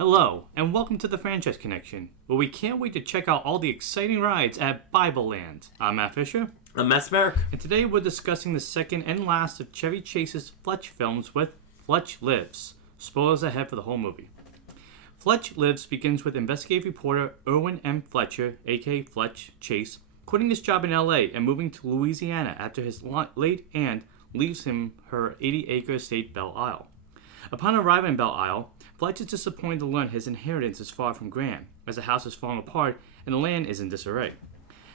Hello, and welcome to the Franchise Connection, where we can't wait to check out all the exciting rides at Bible Land. I'm Matt Fisher. I'm Matt Merrick. And today we're discussing the second and last of Chevy Chase's Fletch films with Fletch Lives. Spoilers ahead for the whole movie. Fletch Lives begins with investigative reporter Irwin M. Fletcher, a.k.a. Fletch Chase, quitting his job in L.A. and moving to Louisiana after his late aunt leaves him her 80-acre estate Belle Isle. Upon arriving in Belle Isle, Fletch is disappointed to learn his inheritance is far from grand, as the house is falling apart and the land is in disarray.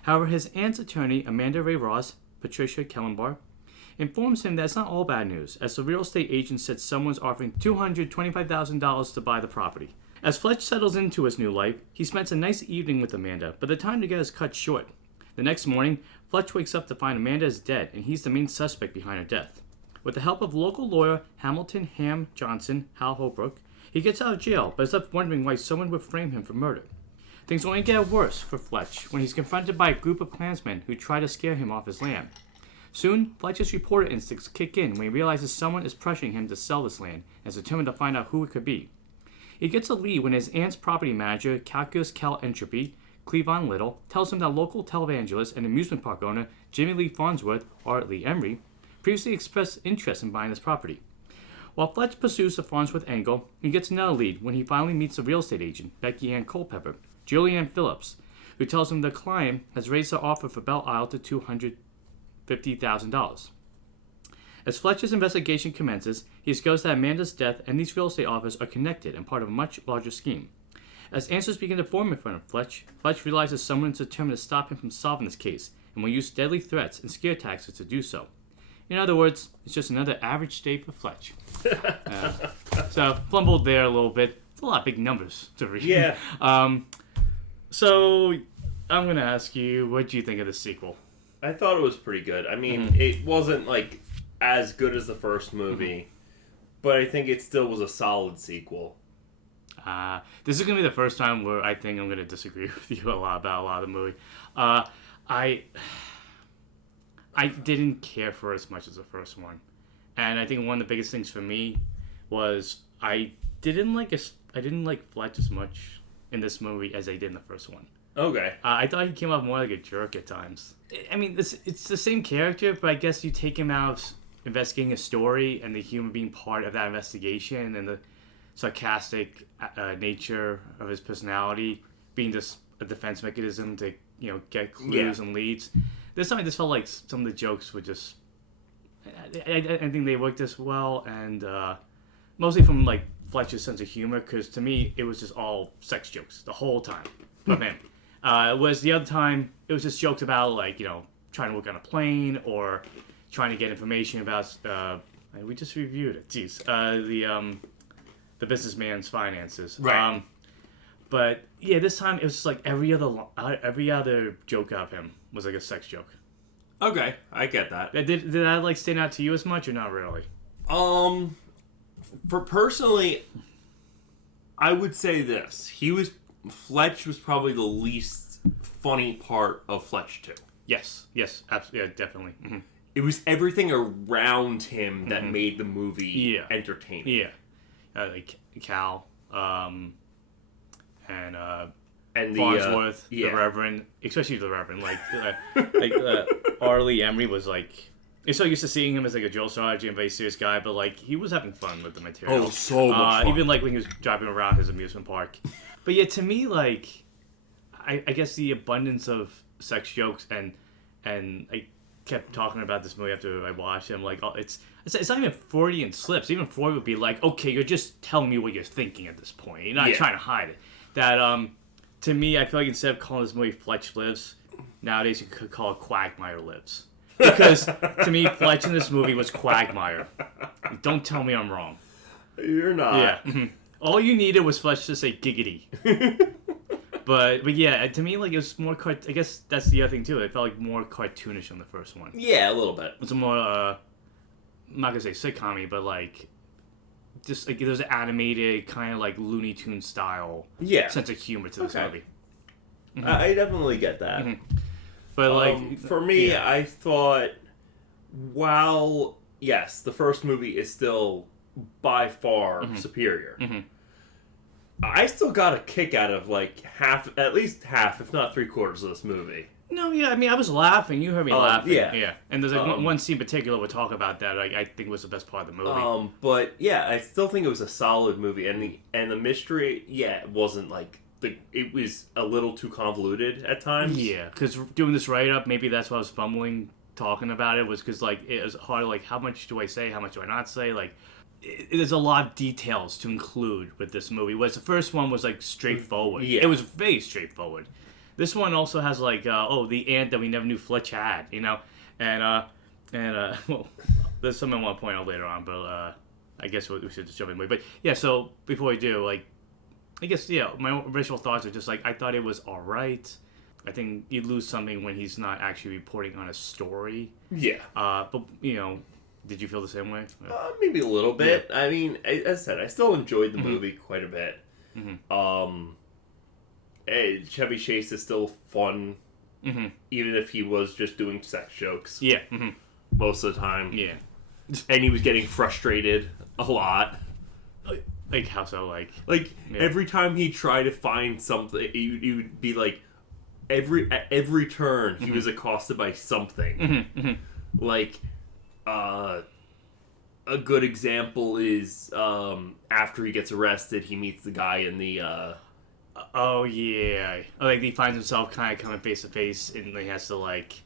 However, his aunt's attorney, Amanda Ray Ross, Patricia Kellenbar, informs him that it's not all bad news, as the real estate agent said someone's offering $225,000 to buy the property. As Fletch settles into his new life, he spends a nice evening with Amanda, but the time together is cut short. The next morning, Fletch wakes up to find Amanda is dead, and he's the main suspect behind her death. With the help of local lawyer Hamilton Ham Johnson, Hal Holbrook, he gets out of jail, but is left wondering why someone would frame him for murder. Things only get worse for Fletch when he's confronted by a group of Klansmen who try to scare him off his land. Soon, Fletch's reporter instincts kick in when he realizes someone is pressuring him to sell this land and is determined to find out who it could be. He gets a lead when his aunt's property manager, Calculus Cal Entropy, Cleavon Little, tells him that local televangelist and amusement park owner Jimmy Lee Farnsworth, or Lee Emery, previously expressed interest in buying this property. While Fletch pursues the Farnsworth angle, he gets another lead when he finally meets the real estate agent, Becky Ann Culpepper, Julianne Phillips, who tells him the client has raised the offer for Belle Isle to $250,000. As Fletcher's investigation commences, he discovers that Amanda's death and these real estate offers are connected and part of a much larger scheme. As answers begin to form in front of Fletch realizes someone is determined to stop him from solving this case and will use deadly threats and scare tactics to do so. In other words, it's just another average day for Fletch. So, flumbled there a little bit. It's a lot of big numbers to read. Yeah. So, I'm going to ask you, what do you think of the sequel? I thought it was pretty good. I mean, It wasn't, as good as the first movie, but I think it still was a solid sequel. This is going to be the first time where I think I'm going to disagree with you about a lot of the movie. I didn't care for it as much as the first one. And I think one of the biggest things for me was I didn't like Fletch as much in this movie as I did in the first one. Okay. I thought he came off more like a jerk at times. I mean, it's the same character, but I guess you take him out of investigating a story and the humor being part of that investigation and the sarcastic nature of his personality being just a defense mechanism to, get clues and leads. This time I just felt like some of the jokes were just... I think they worked as well, and mostly from, Fletcher's sense of humor, because to me, it was just all sex jokes the whole time. But man, whereas the other time, it was just jokes about, trying to work on a plane, or trying to get information about... we just reviewed it, jeez. The businessman's finances. Right. But yeah, this time it was just every other joke of him was a sex joke. Okay, I get that. Did that stand out to you as much or not really? For personally, I would say this: Fletch was probably the least funny part of Fletch 2. Yes, absolutely, yeah, definitely. Mm-hmm. It was everything around him that made the movie entertaining. Yeah, like Cal, and Farnsworth, the Reverend, especially the Reverend, Arlie Emery was you're so used to seeing him as a drill sergeant, a very serious guy, but he was having fun with the material. Oh, so much fun. Even when he was driving around his amusement park. But yeah, to me, I guess the abundance of sex jokes and I kept talking about this movie after I watched it. I'm it's not even Freudian slips. Even Freud would be okay, you're just telling me what you're thinking at this point. You're not trying to hide it. That, to me, I feel like instead of calling this movie Fletch Lives, nowadays you could call it Quagmire Lives. Because, to me, Fletch in this movie was Quagmire. Don't tell me I'm wrong. You're not. Yeah. Mm-hmm. All you needed was Fletch to say giggity. But yeah, to me, it was more... I guess that's the other thing, too. It felt more cartoonish on the first one. Yeah, a little bit. It was more, I'm not going to say sitcom-y, but just there's an animated kind of Looney Tunes style sense of humor to this movie. Mm-hmm. I definitely get that. Mm-hmm. But for me, I thought while yes, the first movie is still by far superior. I still got a kick out of like at least half, if not 3/4 of this movie. No, yeah, I mean, I was laughing. You heard me laughing. Yeah. And there's like one scene in particular we'll talk about that I think was the best part of the movie. But yeah, I still think it was a solid movie, and the mystery, it wasn't like it was a little too convoluted at times. Yeah, because doing this write-up, maybe that's why I was fumbling talking about it, was because like it was hard. Like, how much do I say? How much do I not say? Like, there's a lot of details to include with this movie. Whereas the first one was like straightforward. Yeah. It was very straightforward. This one also has like the ant that we never knew Fletch had, you know, and well, there's something I want to point out later on, but I guess we should just jump in. But yeah, so before we do, like, I guess my original thoughts are just like I thought it was all right. I think you lose something when he's not actually reporting on a story. Yeah. But did you feel the same way? Maybe a little bit. Yeah. I mean, as I said, I still enjoyed the movie quite a bit. Mm-hmm. Chevy Chase is still fun, even if he was just doing sex jokes. Yeah. Most of the time. Yeah. And he was getting frustrated a lot. Like how so? Like every time he tried to find something, he would be like, at every turn he was accosted by something. Like, a good example is after he gets arrested, he meets the guy in the. Oh yeah, like he finds himself kind of coming face to face, and he has to like.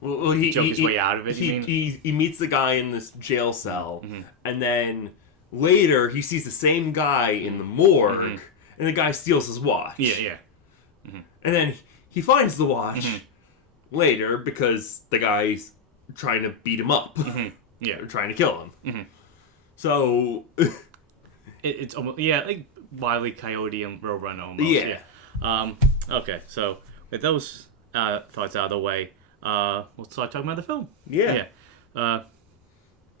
Well, joke his way out of it. He meets the guy in this jail cell, and then later he sees the same guy in the morgue, and the guy steals his watch. Yeah. And then he finds the watch later because the guy's trying to beat him up. Yeah, or trying to kill him. So it's almost like Wile E. Coyote and Roadrunner almost. Yeah. Okay, so with those thoughts out of the way, we'll start talking about the film. Yeah.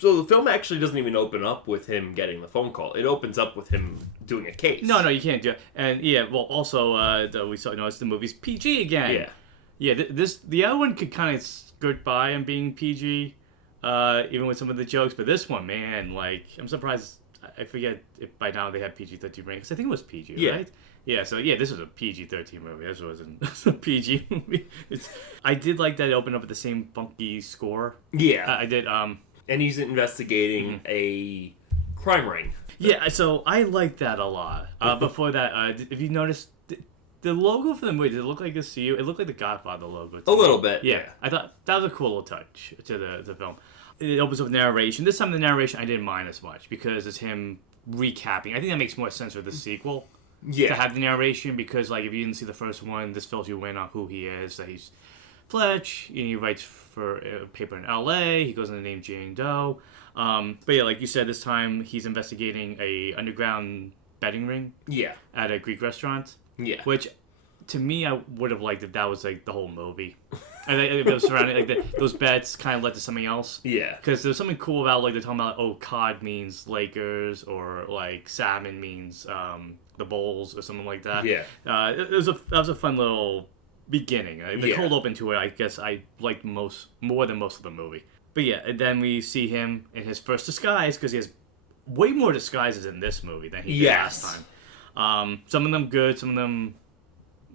So the film actually doesn't even open up with him getting the phone call. It opens up with him doing a case. No, you can't do it. And also we saw notice the movie's PG again. Yeah. The other one could kind of skirt by on being PG, even with some of the jokes. But this one, man, like I'm surprised. I forget if by now they have PG-13 ratings. I think it was PG, right? Yeah, so this was a PG-13 movie. This wasn't a PG movie. I did like that it opened up with the same funky score. Yeah. I did. And he's investigating a crime ring. Yeah, so I liked that a lot. Before that, if you noticed, the logo for the movie, did it look like a CU? It looked like the Godfather logo. A little bit. Yeah. I thought that was a cool little touch to the film. It opens with narration. This time the narration I didn't mind as much because it's him recapping. I think that makes more sense for the sequel. Yeah. To have the narration because like if you didn't see the first one, this fills you in on who he is. That he's Fletch. He writes for a paper in L.A. He goes in the name Jane Doe. But yeah, like you said, this time he's investigating a underground betting ring. Yeah. At a Greek restaurant. Yeah. Which, to me, I would have liked if that was like the whole movie. And if it was surrounded like those bets kind of led to something else. Yeah. Because there's something cool about like they're talking about cod means Lakers or like salmon means the Bulls or something like that. Yeah. That was a fun little beginning. The cold open to it, I guess I liked more than most of the movie. But yeah, and then we see him in his first disguise because he has way more disguises in this movie than he did last time. Some of them good, some of them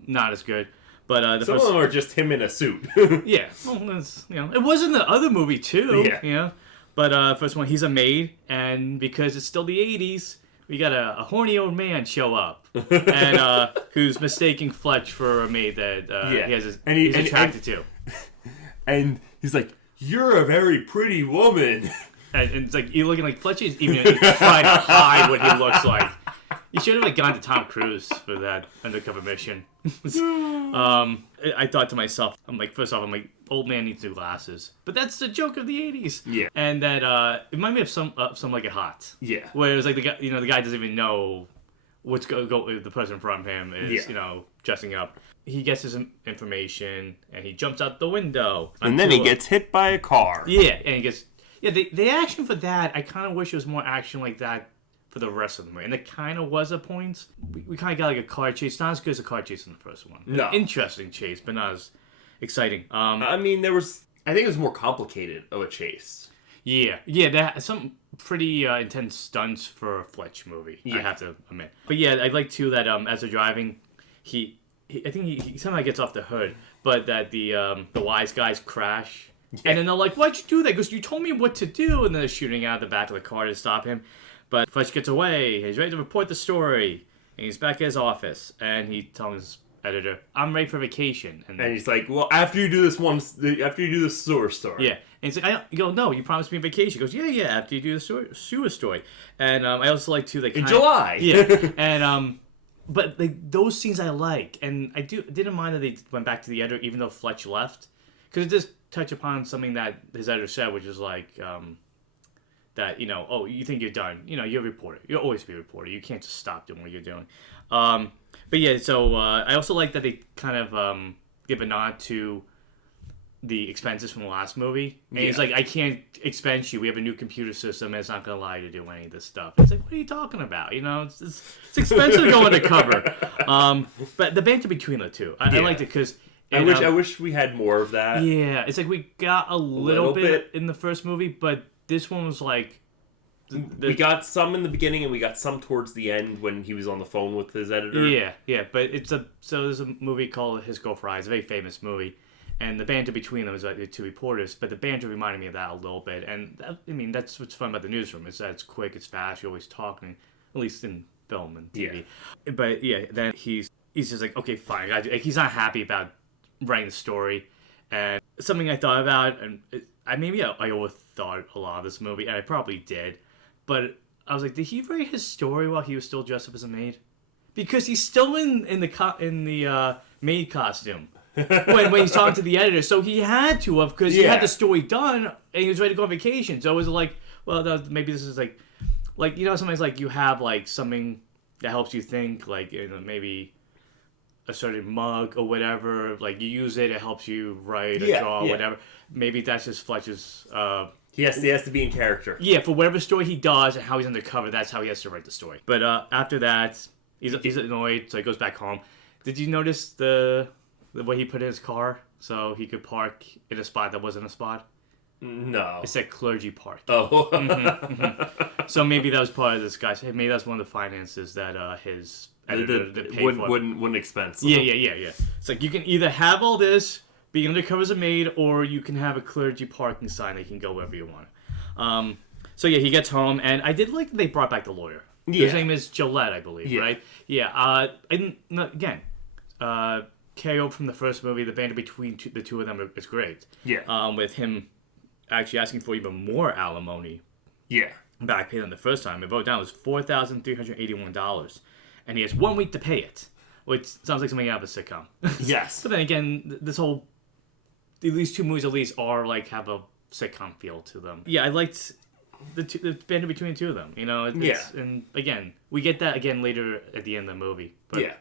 not as good. But some of them are just him in a suit. Yeah, well, it was in the other movie too. Yeah. But first one, he's a maid, and because it's still the '80s, we got a horny old man show up, and who's mistaking Fletch for a maid that he's attracted to. And he's like, "You're a very pretty woman." And it's like you're looking like Fletch is even trying to hide what he looks like. You should have gone to Tom Cruise for that undercover mission. I thought to myself, first off, old man needs new glasses. But that's the joke of the '80s. Yeah. And that it reminded me of some like it hot. Yeah. Where it's like the guy doesn't even know what's going to go. The person from him is dressing up. He gets his information and he jumps out the window. And then he gets hit by a car. Yeah, and he gets the action for that. I kind of wish it was more action like that for the rest of the movie. And it kind of was a point. We kind of got like a car chase. Not as good as a car chase in the first one. No. An interesting chase, but not as exciting. I mean, I think it was more complicated of a chase. Yeah, that some pretty intense stunts for a Fletch movie. Yeah. I have to admit. But yeah, I like too that as they're driving, I think he somehow gets off the hood, but that the wise guys crash, and then they're like, "Why'd you do that?" Because you told me what to do, and then they're shooting out the back of the car to stop him. But Fletch gets away. He's ready to report the story, and he's back at his office, and he tells his editor, "I'm ready for vacation." And he's like, "Well, after you do this sewer story." Yeah. And he's like, you go, "No, you promised me a vacation." He goes, yeah, after you do the sewer story. And I also like, too, in July. Yeah. And, but those scenes I like. And I didn't mind that they went back to the editor, even though Fletch left. Because it does touch upon something that his editor said, which is like, that, oh, you think you're done. You're a reporter. You'll always be a reporter. You can't just stop doing what you're doing. But yeah, so I also like that they kind of give a nod to the expenses from the last movie. And he's like, "I can't expense you. We have a new computer system, and it's not going to allow you to do any of this stuff." It's like, what are you talking about? It's expensive to go undercover. But the banter between the two, I liked it because... I wish we had more of that. Yeah, it's like we got a little bit in the first movie, but this one was like... We got some in the beginning, and we got some towards the end when he was on the phone with his editor. Yeah, but there's a movie called His Girlfriend Eyes, a very famous movie, and the banter between them is like the two reporters, but the banter reminded me of that a little bit, and that's what's fun about the newsroom, is that it's quick, it's fast, you're always talking, at least in film and TV. Yeah. But yeah, then he's just like, okay, fine, he's not happy about writing the story, and something I thought about, and I overthought a lot of this movie, and I probably did. But I was like, did he write his story while he was still dressed up as a maid? Because he's still in the maid costume when he's talking to the editor. So he had to have, because he had the story done and he was ready to go on vacation. So it was like, well, maybe this is like sometimes like you have like something that helps you think, like maybe a certain mug or whatever. Like you use it, it helps you write or draw or whatever. Maybe that's just Fletcher's. He has to be in character. Yeah, for whatever story he does and how he's undercover, that's how he has to write the story. But after that, he's annoyed, so he goes back home. Did you notice the way he put in his car so he could park in a spot that wasn't a spot? No. It said clergy park. Oh. So maybe that was part of this guy's... Maybe that's one of the finances that his editor paid for. Wouldn't expense. Yeah. It's like you can either have all this... Being undercover as a maid, or you can have a clergy parking sign that you can go wherever you want. So yeah, he gets home, and I did like that they brought back the lawyer. Yeah. His name is Gillette, I believe, right? Yeah. And again, carry over from the first movie, the banter between the two of them is great. Yeah. With him actually asking for even more alimony. Yeah. Back pay than the first time. It wrote down it was $4,381, and he has 1 week to pay it, which sounds like something out of a sitcom. Yes. But then again, these two movies at least are like have a sitcom feel to them. Yeah, I liked the banter between the two of them. And again, we get that again later at the end of the movie. But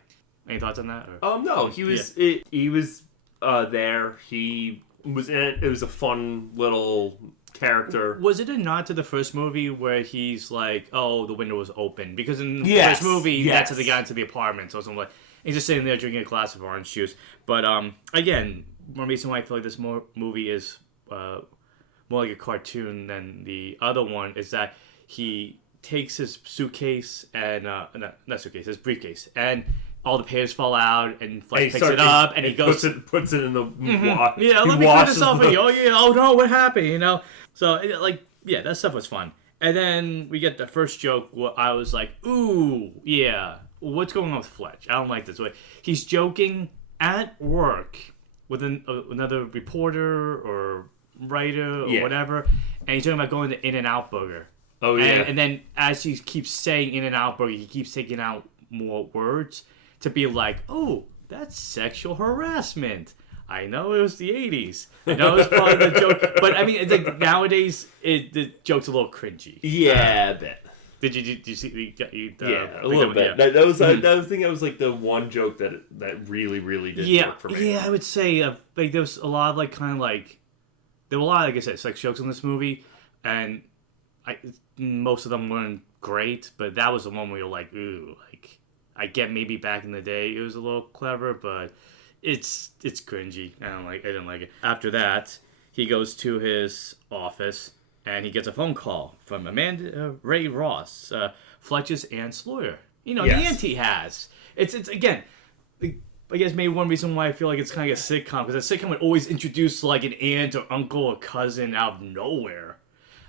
any thoughts on that? No, he was he was there. He was in it. It was a fun little character. Was it a nod to the first movie where he's like, "Oh, the window was open"? Because in the first movie, that's how they got into the apartment. So something like he's just sitting there drinking a glass of orange juice. But again. One reason why I feel like this movie is more like a cartoon than the other one is that he takes his suitcase and his briefcase, and all the papers fall out, and Fletch picks it up, and he goes puts it in the wash. Yeah, let me clean this up. Oh no, what happened? So that stuff was fun. And then we get the first joke where I was like, ooh, yeah, what's going on with Fletch? I don't like this way. He's joking at work with another reporter or writer or whatever, and he's talking about going to In-N-Out Burger. Oh, yeah. And then as he keeps saying In-N-Out Burger, he keeps taking out more words to be like, oh, that's sexual harassment. I know it was the 80s. I know it was part of the joke. But, I mean, it's like nowadays, the joke's a little cringy. Yeah, a bit. Did you see? A little bit. Yeah. That was the thing. That was like the one joke that really did work for me. Yeah, I would say there was a lot of there were a lot of, like I said, sex jokes in this movie, and most of them weren't great, but that was the one where you're like, ooh, like I get maybe back in the day it was a little clever, but it's cringy. I didn't like it. After that, he goes to his office. and he gets a phone call from Amanda Ray Ross, Fletcher's aunt's lawyer. You know, Yes. the aunt he has. It's again, I guess maybe one reason why I feel like it's kind of like a sitcom, because a sitcom would always introduce like an aunt or uncle or cousin out of nowhere.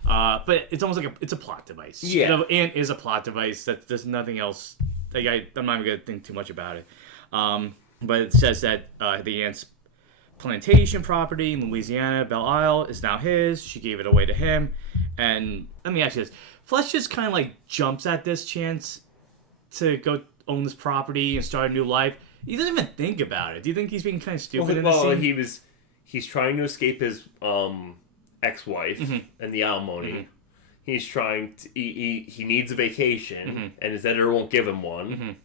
But it's almost like it's a plot device. Yeah. The aunt is a plot device. That there's nothing else. Like I'm not even gonna think too much about it. But it says that the aunt's plantation property in Louisiana, Belle Isle, is now his. She gave it away to him. And let me ask you this: Fletch just kind of like jumps at this chance to go own this property and start a new life. He doesn't even think about it. Do you think he's being kind of stupid in this scene? He's trying to escape his ex-wife and the alimony. He's trying to he needs a vacation, and his editor won't give him one.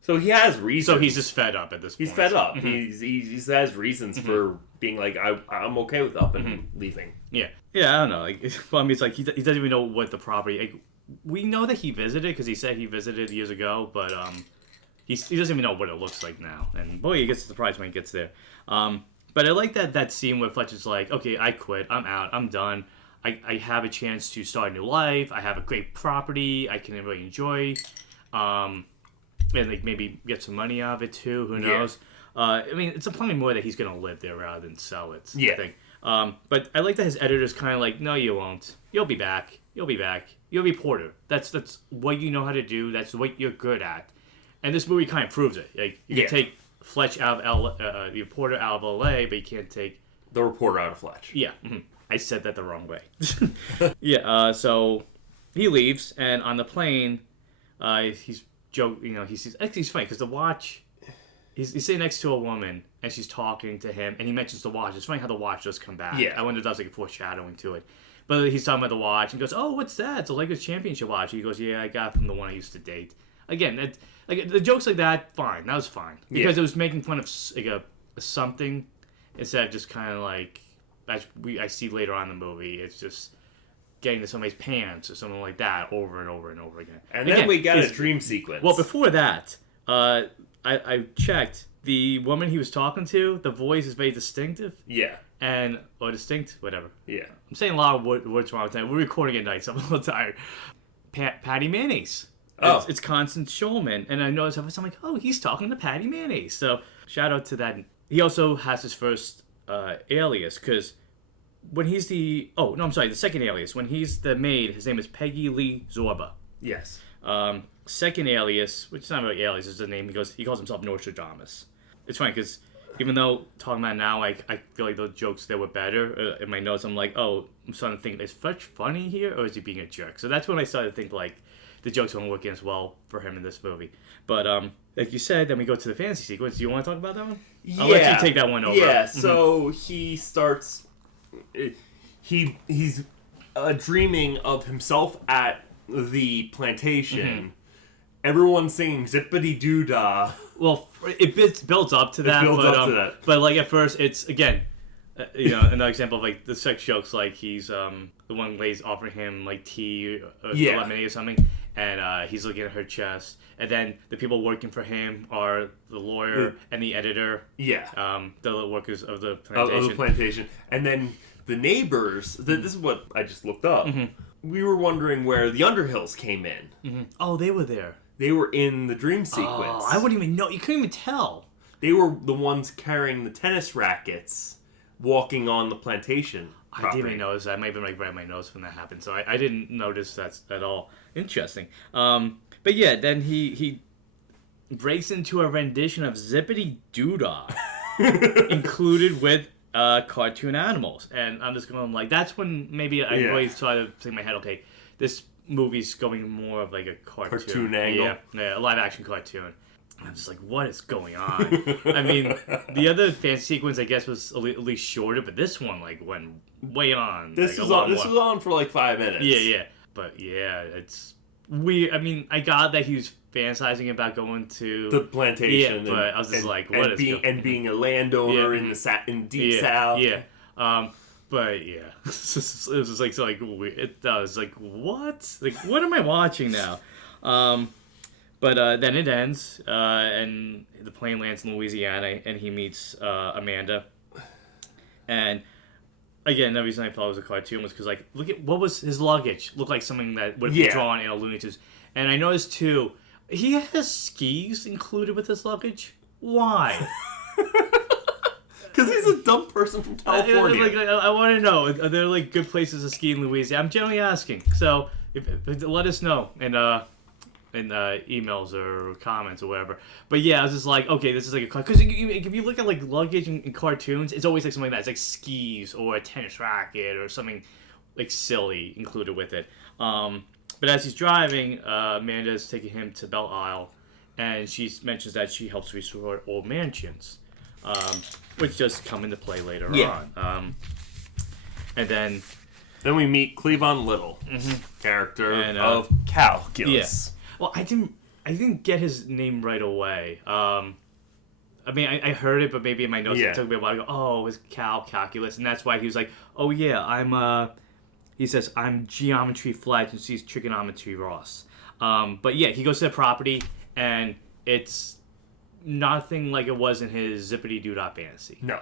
So he has reasons. So he's just fed up at this point. He's fed up. He has reasons for being like, I'm okay with up and leaving. Yeah, I don't know. Like, well, I mean, it's like he doesn't even know what the property. Like, we know that he visited because he said he visited years ago, but he doesn't even know what it looks like now. And boy, he gets surprised when he gets there. But I like that scene where Fletcher's like, okay, I quit. I'm out. I'm done. I have a chance to start a new life. I have a great property. I can really enjoy. And like maybe get some money out of it too. Who knows? Yeah. I mean, it's probably more that he's gonna live there rather than sell it. I think. But I like that his editor's kind of like, no, you won't. You'll be back. You'll be back. You'll be Porter. That's what you know how to do. That's what you're good at. And this movie kind of proves it. Like you can take Fletch out of the reporter out of L.A., but you can't take the reporter out of Fletch. Yeah, I said that the wrong way. So he leaves, and on the plane, he's joke. You know, he's funny because the watch. He's sitting next to a woman, and she's talking to him, and he mentions the watch. It's funny how the watch does come back. Yeah, I wonder if that was like a foreshadowing to it. But he's talking about the watch, and goes, "Oh, what's that? It's a Lakers championship watch." He goes, "Yeah, I got it from the one I used to date." Again, like the jokes like that, fine. That was fine because it was making fun of like a something instead of just kind of like I see later on in the movie. It's just getting to somebody's pants or something like that over and over and over again. And then we got a dream sequence. Well, before that, I checked. The woman he was talking to, the voice is very distinctive. Yeah. Or distinct, whatever. Yeah. I'm saying a lot of words wrong tonight. We're recording at night, so I'm a little tired. Patty Mayonnaise. Oh. It's Constance Schulman. And I noticed, I'm like, oh, he's talking to Patty Mayonnaise. So shout out to that. He also has his first alias, because when he's the second alias. When he's the maid, his name is Peggy Lee Zorba. Yes. Second alias, which is not really alias, is the name. He calls himself Nostradamus. It's funny because even though talking about it now, I feel like the jokes there were better. In my notes, I'm like, oh, I'm starting to think, is Fletch funny here, or is he being a jerk? So that's when I started to think like the jokes won't work as well for him in this movie. But like you said, then we go to the fantasy sequence. Do you want to talk about that one? Yeah. I'll let you take that one over. Yeah. So he starts. He's dreaming of himself at the plantation. Everyone's singing zippity doo dah. Well, it builds up to that. But like at first, it's again, another example of like the sex jokes. Like he's the one lady's offering him like tea or lemonade or something, and he's looking at her chest. And then the people working for him are the lawyer and the editor. Yeah. The workers of the plantation. Of the plantation, and then the neighbors. This is what I just looked up. We were wondering where the Underhills came in. Oh, they were there. They were in the dream sequence. Oh, I wouldn't even know. You couldn't even tell. They were the ones carrying the tennis rackets, walking on the plantation property. I didn't even notice that. I might have been like right in my nose when that happened, so I didn't notice that at all. Interesting. But yeah, then he breaks into a rendition of Zippity Doodah, included with cartoon animals, and I'm just going like, that's when maybe I really started to think in my head, okay, this movie's going more of like a cartoon angle. Yeah, a live action cartoon. I'm just like, what is going on? I mean, the other fan sequence I guess was at least shorter, but this one like went way on. This was on for like 5 minutes. Yeah. But yeah, it's weird. I mean, I got that he was fantasizing about going to the plantation. Yeah, but I was just like, what is going on? And being a landowner in deep south. Yeah. But yeah, it was just like so like weird. I was like, what? Like, what am I watching now? But then it ends, and the plane lands in Louisiana, and he meets Amanda. And again, the reason I thought it was a cartoon was because, like, look at what was his luggage. Looked like something that would be drawn in a Looney Tunes. And I noticed, too, he has skis included with his luggage. Why? Because he's a dumb person from California. I want to know, are there, like, good places to ski in Louisiana? I'm generally asking. So, if let us know in emails or comments or whatever. But yeah, I was just like, okay, this is like a... Because if you look at, like, luggage in cartoons, it's always, like, something like that. It's, like, skis or a tennis racket or something, like, silly included with it. But as he's driving, Amanda's taking him to Belle Isle, and she mentions that she helps restore old mansions, which does come into play later on. And then we meet Cleavon Little, character of Calculus. Yeah. Well, I didn't get his name right away. I mean, I heard it, but maybe in my notes it took me a while to go, oh, it's Calculus, and that's why he was like, oh yeah, he says, I'm Geometry Fletch, and she's Trigonometry Ross. But yeah, he goes to the property, and it's nothing like it was in his Zippity Doo Dah fantasy. No.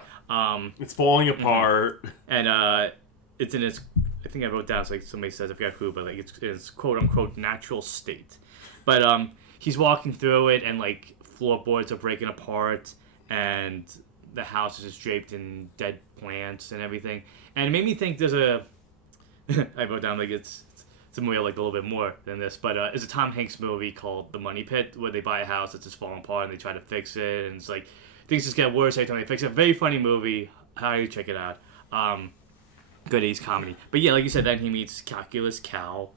It's falling apart. And it's in its, I think I wrote down, it's like somebody says, I forgot who, but like it's quote-unquote natural state. But he's walking through it, and like floorboards are breaking apart, and the house is just draped in dead plants and everything. And it made me think there's a... I wrote down like it's a movie I like a little bit more than this, but it's a Tom Hanks movie called The Money Pit, where they buy a house that's just falling apart and they try to fix it, and it's like things just get worse every time they fix it. Very funny movie. Highly check it out. Good 80s comedy. But yeah, like you said, then he meets Calculus Cal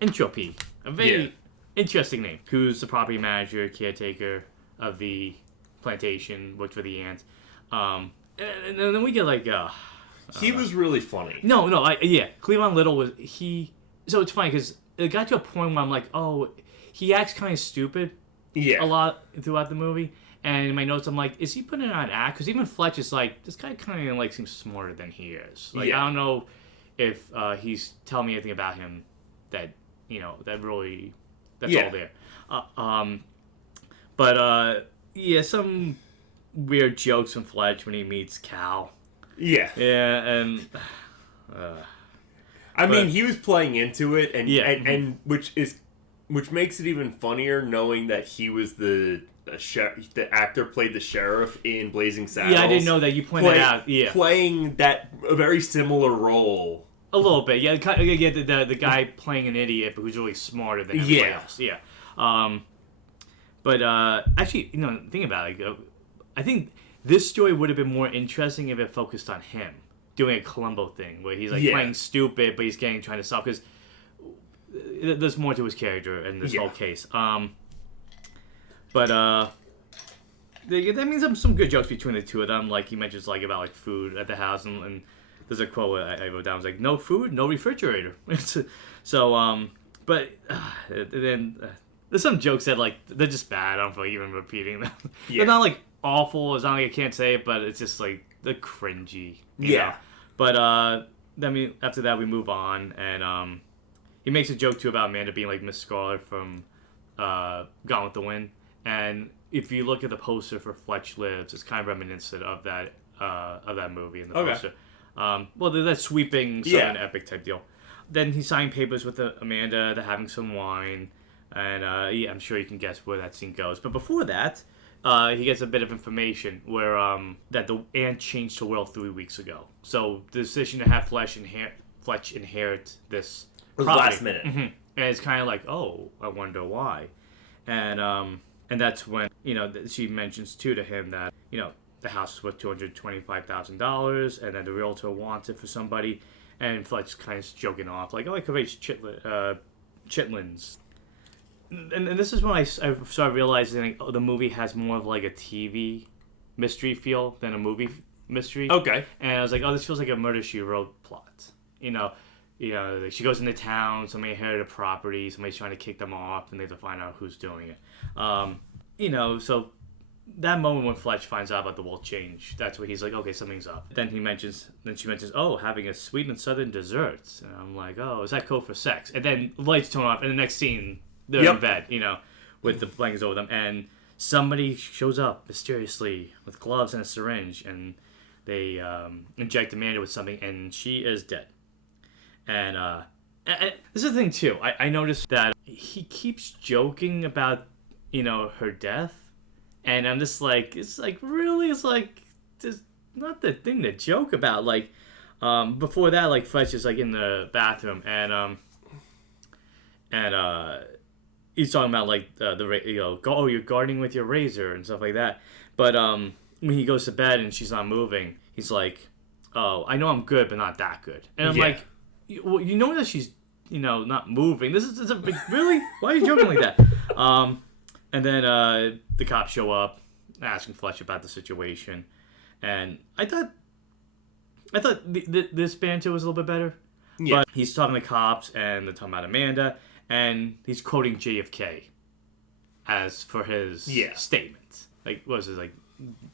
Entropy, a very interesting name, who's the property manager, caretaker of the plantation, worked for the ant. And then we get like he was really funny. No, Cleavon Little was so it's funny because it got to a point where I'm like, oh, he acts kind of stupid a lot throughout the movie. And in my notes, I'm like, is he putting on an act? Because even Fletch is like, this guy kind of like seems smarter than he is. Like, I don't know if he's telling me anything about him that, that really, that's all there. But some weird jokes from Fletch when he meets Cal. Yeah. Yeah, and... I mean, he was playing into it, and which makes it even funnier knowing that he was the actor played the sheriff in Blazing Saddles. Yeah, I didn't know that. You pointed out. Yeah, playing a very similar role. A little bit, yeah. The guy playing an idiot, but who's really smarter than everybody else. Yeah. But actually, think about it. I think this story would have been more interesting if it focused on him doing a Columbo thing, where he's like playing stupid, but he's trying to solve, because there's more to his character in this whole case. But that means some good jokes between the two of them. Like he mentions like about like food at the house, and there's a quote I wrote down. It was like, no food, no refrigerator. So but then there's some jokes that like they're just bad. I don't feel like even repeating them. They're not like awful. It's not like I can't say it, but it's just like they're cringy. You know? But then after that we move on, and he makes a joke too about Amanda being like Miss Scarlet from Gone with the Wind. And if you look at the poster for Fletch Lives, it's kind of reminiscent of that movie in the poster. Well, that sweeping Southern epic type deal. Then he signed papers with Amanda. They're having some wine, and I'm sure you can guess where that scene goes. But before that, he gets a bit of information where that the ant changed the world 3 weeks ago. So the decision to have Fletch inherit this was last minute, and it's kind of like, oh, I wonder why, and that's when she mentions too to him that the house is worth $225,000, and then the realtor wants it for somebody, and Fletch kind of joking off like, oh, I could raise chitlins. And this is when I started realizing the movie has more of like a TV mystery feel than a movie mystery. Okay. And I was like, oh, this feels like a Murder, She Wrote plot. She goes into town, somebody inherited a property, somebody's trying to kick them off, and they have to find out who's doing it. So that moment when Fletch finds out about the world change, that's where he's like, okay, something's up. Then she mentions, oh, having a sweet and southern dessert. And I'm like, oh, is that code for sex? And then lights turn off, and the next scene, they're in bed, with the blankets over them, and somebody shows up mysteriously with gloves and a syringe, and they inject Amanda with something, and she is dead. And this is the thing too. I noticed that he keeps joking about her death, and I'm just like, it's like really, it's like just not the thing to joke about. Like before that, like Fletch is like in the bathroom, and he's talking about like you're gardening with your razor and stuff like that. But when he goes to bed and she's not moving, he's like, "Oh, I know I'm good, but not that good." And I'm like, "Well, you know that she's not moving. This is a really? Why are you joking like that?" And then the cops show up, asking Fletch about the situation, and I thought this banter was a little bit better. Yeah. But he's talking to cops, and they're talking about Amanda, and he's quoting JFK as for his statements. Like, what was it, like,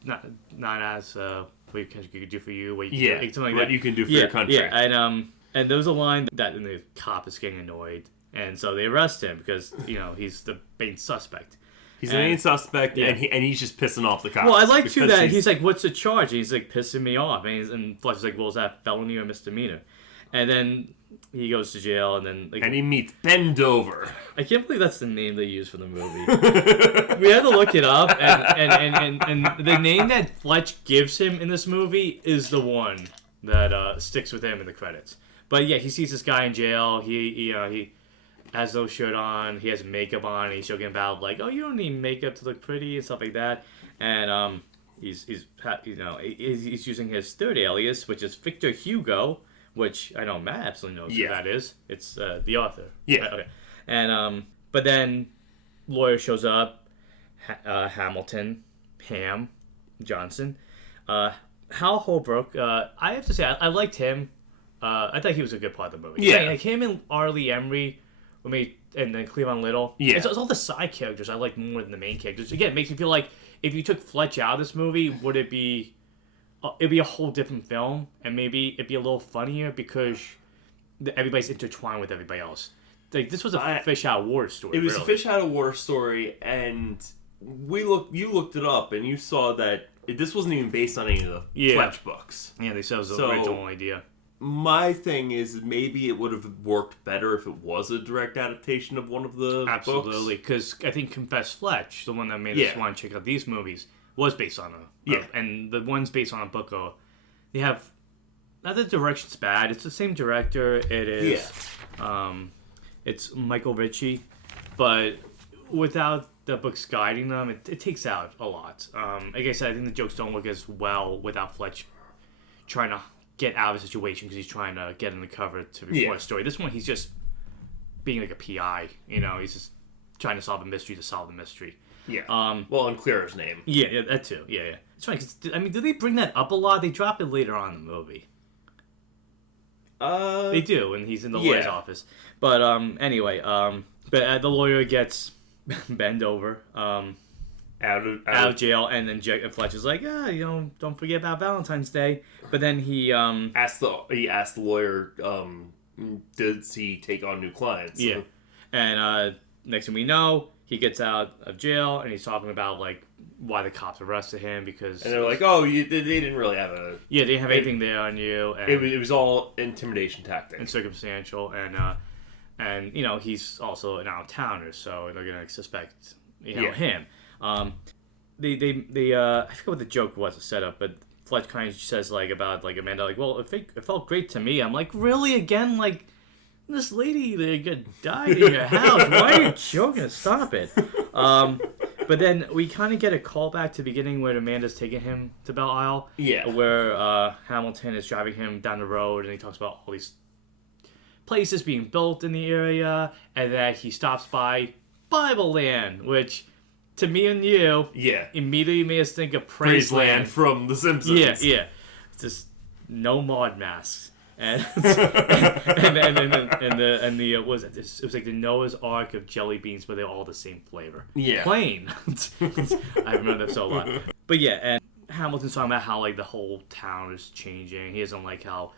not as what you could do for you, what you can do, something like what that. You can do for your country. Yeah, and there was a line that the cop is getting annoyed, and so they arrest him because he's the main suspect. He's the main suspect, and he's just pissing off the cops. Well, I like too that he's like, "What's the charge?" And he's like, "Pissing me off," and Fletcher's like, "Well, is that felony or misdemeanor?" And then he goes to jail, and then and he meets Bendover. I can't believe that's the name they used for the movie. We had to look it up, and the name that Fletch gives him in this movie is the one that sticks with him in the credits. But yeah, he sees this guy in jail. He has no shirt on. He has makeup on. And he's joking about like, "Oh, you don't need makeup to look pretty," and stuff like that. And he's using his third alias, which is Victor Hugo. Which I know Matt absolutely knows who that is. It's the author. Yeah. Okay. And but then lawyer shows up, Hamilton, Pam, Johnson, Hal Holbrook. I have to say I liked him. I thought he was a good part of the movie. Yeah. Like him and Arlie Emery, and then Cleavon Little. Yeah. It's all the side characters I like more than the main characters. Again, it makes me feel like if you took Fletch out of this movie, would it be? It'd be a whole different film, and maybe it'd be a little funnier because everybody's intertwined with everybody else. Like this was a fish out of water story. It was a fish out of water story, and you looked it up, and you saw that this wasn't even based on any of the Fletch books. Yeah, they said it was the original idea. My thing is maybe it would have worked better if it was a direct adaptation of one of the books. Absolutely, because I think Confess Fletch, the one that made us want to check out these movies, was based on and the ones based on a book they have not that the direction's bad. It's the same director. It is it's Michael Ritchie, but without the books guiding them, it takes out a lot. Like I said, I think the jokes don't work as well without Fletch trying to get out of the situation because he's trying to get in the cover to report a story. This one, he's just being like a PI. He's just trying to solve a mystery to solve the mystery. Yeah. Unclear his name. Yeah, that too. Yeah. It's funny because do they bring that up a lot? They drop it later on in the movie. They do when he's in the lawyer's office. But anyway, but the lawyer gets bent over out of jail, and then Fletcher's like, don't forget about Valentine's Day. But then he asked the lawyer, does he take on new clients? Yeah, and next thing we know, he gets out of jail, and he's talking about like why the cops arrested him because. And they're like, "Oh, they didn't really have a." Yeah, they didn't have anything there on you. And it was all intimidation tactics and circumstantial, and he's also an out-of-towner, so they're gonna suspect him. They I forget what the joke was, the setup, but Fletch kind of says like about like Amanda, like, well, it felt great to me. I'm like, really again, like. This lady died in your house. Why are you joking? Stop it. But then we kind of get a callback to the beginning where Amanda's taking him to Belle Isle. Yeah. Where Hamilton is driving him down the road and he talks about all these places being built in the area and that he stops by Bible Land, which to me and you immediately made us think of Praise Land from The Simpsons. Yeah. It's just no mod masks. And the what was it? It was like the Noah's Ark of jelly beans, but they're all the same flavor. Yeah, plain. I remember that so a lot. But yeah, and Hamilton's talking about how like the whole town is changing. He doesn't like how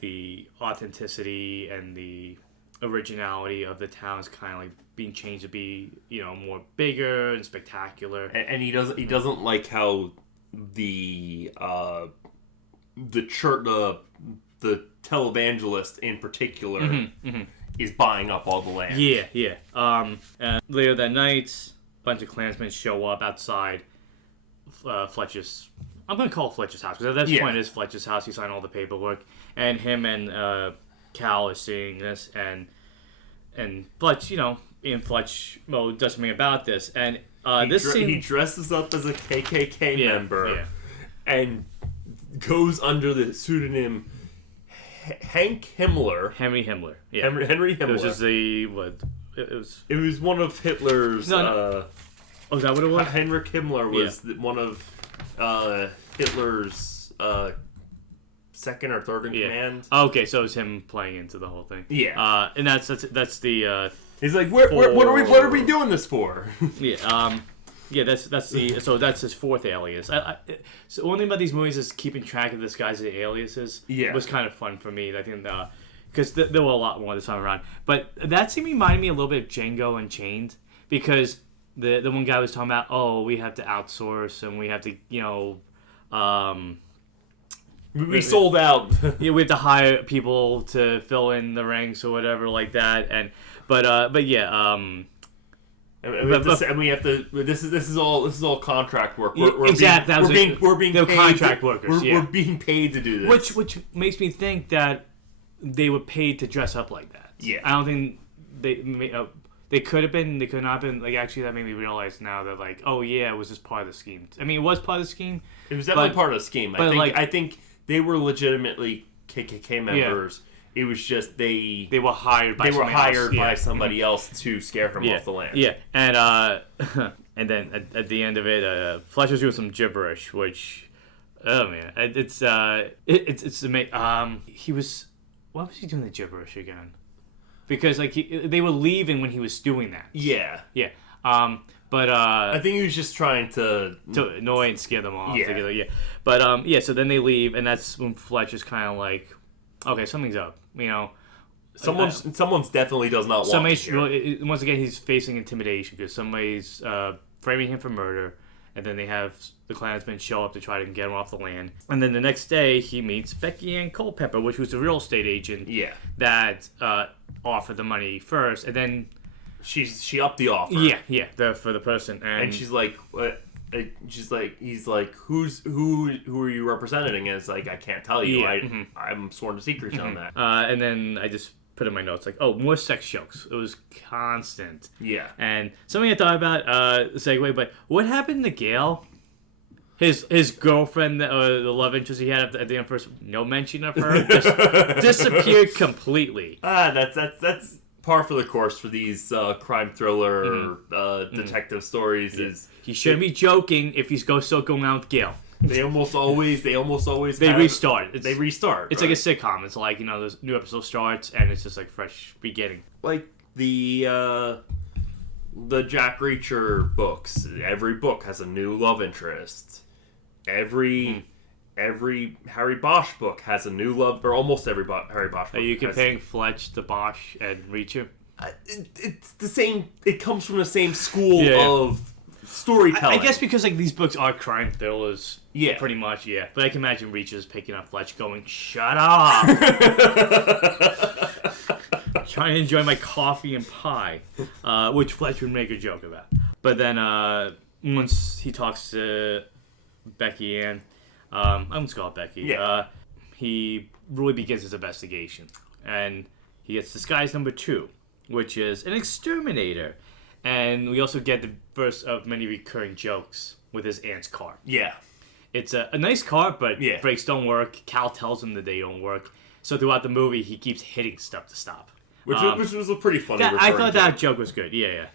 the authenticity and the originality of the town is kind of like being changed to be more bigger and spectacular. And he doesn't like how the the church, the televangelist in particular, is buying up all the land. Yeah. And later that night, a bunch of Klansmen show up outside Fletcher's. I'm gonna call it Fletcher's house because at this point it is Fletcher's house. He signed all the paperwork, and him and Cal are seeing this, and Fletch, Ian Fletch, does something about this, and he dresses up as a KKK member, and goes under the pseudonym Hank Himmler. Henry Himmler. Yeah. Henry Himmler. It was just It was one of Hitler's. Oh, is that what it was? Heinrich Himmler was one of Hitler's second or third in command. Okay, so it was him playing into the whole thing. Yeah. And that's the. He's like, what are we doing this for? That's the that's his fourth alias. So one thing about these movies is keeping track of this guy's aliases. Yeah. Was kind of fun for me. I think because there were a lot more this time around. But that seemed to remind me a little bit of Django Unchained because the one guy was talking about, oh, we have to outsource and we have to we sold out. We have to hire people to fill in the ranks or whatever like that. But yeah. And we have to. This is all contract work. We're exactly. We're being paid contract to, workers. We're being paid to do this. Which makes me think that they were paid to dress up like that. Yeah. I don't think they could have been. They could not have been. Like, actually, that made me realize now that, like, oh yeah, it was just part of the scheme. I mean, it was part of the scheme. It was definitely part of the scheme. I think they were legitimately KKK members. Yeah. It was just they were hired by somebody else to scare him off the land. Yeah, and and then at the end of it, Fletcher's doing some gibberish, which, oh man, it's amazing. He was, what was he doing the gibberish again? Because like they were leaving when he was doing that. Yeah. But I think he was just trying to annoy and scare them off. Yeah. But so then they leave, and that's when Fletcher's kind of like, okay, something's up. Someone's definitely does not want to. Once again, he's facing intimidation because somebody's framing him for murder, and then they have the Klansmen show up to try to get him off the land. And then the next day, he meets Becky Ann Culpepper, which was the real estate agent. Yeah. That offered the money first, and then she upped the offer. Yeah, for the person, and she's like, he's like, who are you representing? And it's like, I can't tell you. I'm sworn to secrecy on that. And then I just put in my notes like, oh, more sex jokes. It was constant. Yeah. And something I thought about segue, but what happened to Gail? His girlfriend, the love interest he had at the end first, no mention of her, just disappeared completely. That's par for the course for these crime thriller detective stories. Is he shouldn't be joking if he's still going out with Gail. They almost always restart. They restart. It's like a sitcom. It's like, the new episode starts and it's just like fresh beginning. Like the Jack Reacher books. Every book has a new love interest. Every Harry Bosch book has a new love, or almost every Harry Bosch book. Are you comparing Fletch to Bosch and Reacher? It's the same. It comes from the same school of storytelling. I guess because like these books are crime thrillers. Yeah, pretty much. Yeah, but I can imagine Reacher's picking up Fletch, going, "Shut up." Trying to enjoy my coffee and pie, which Fletch would make a joke about. But then once he talks to Becky Ann, I'm just call it Becky. Yeah. He really begins his investigation, and he gets disguise number 2, which is an exterminator, and we also get the first of many recurring jokes with his aunt's car. Yeah, it's a nice car, but brakes don't work. Cal tells him that they don't work, so throughout the movie he keeps hitting stuff to stop. Which was a pretty funny. I thought that joke was good. Yeah.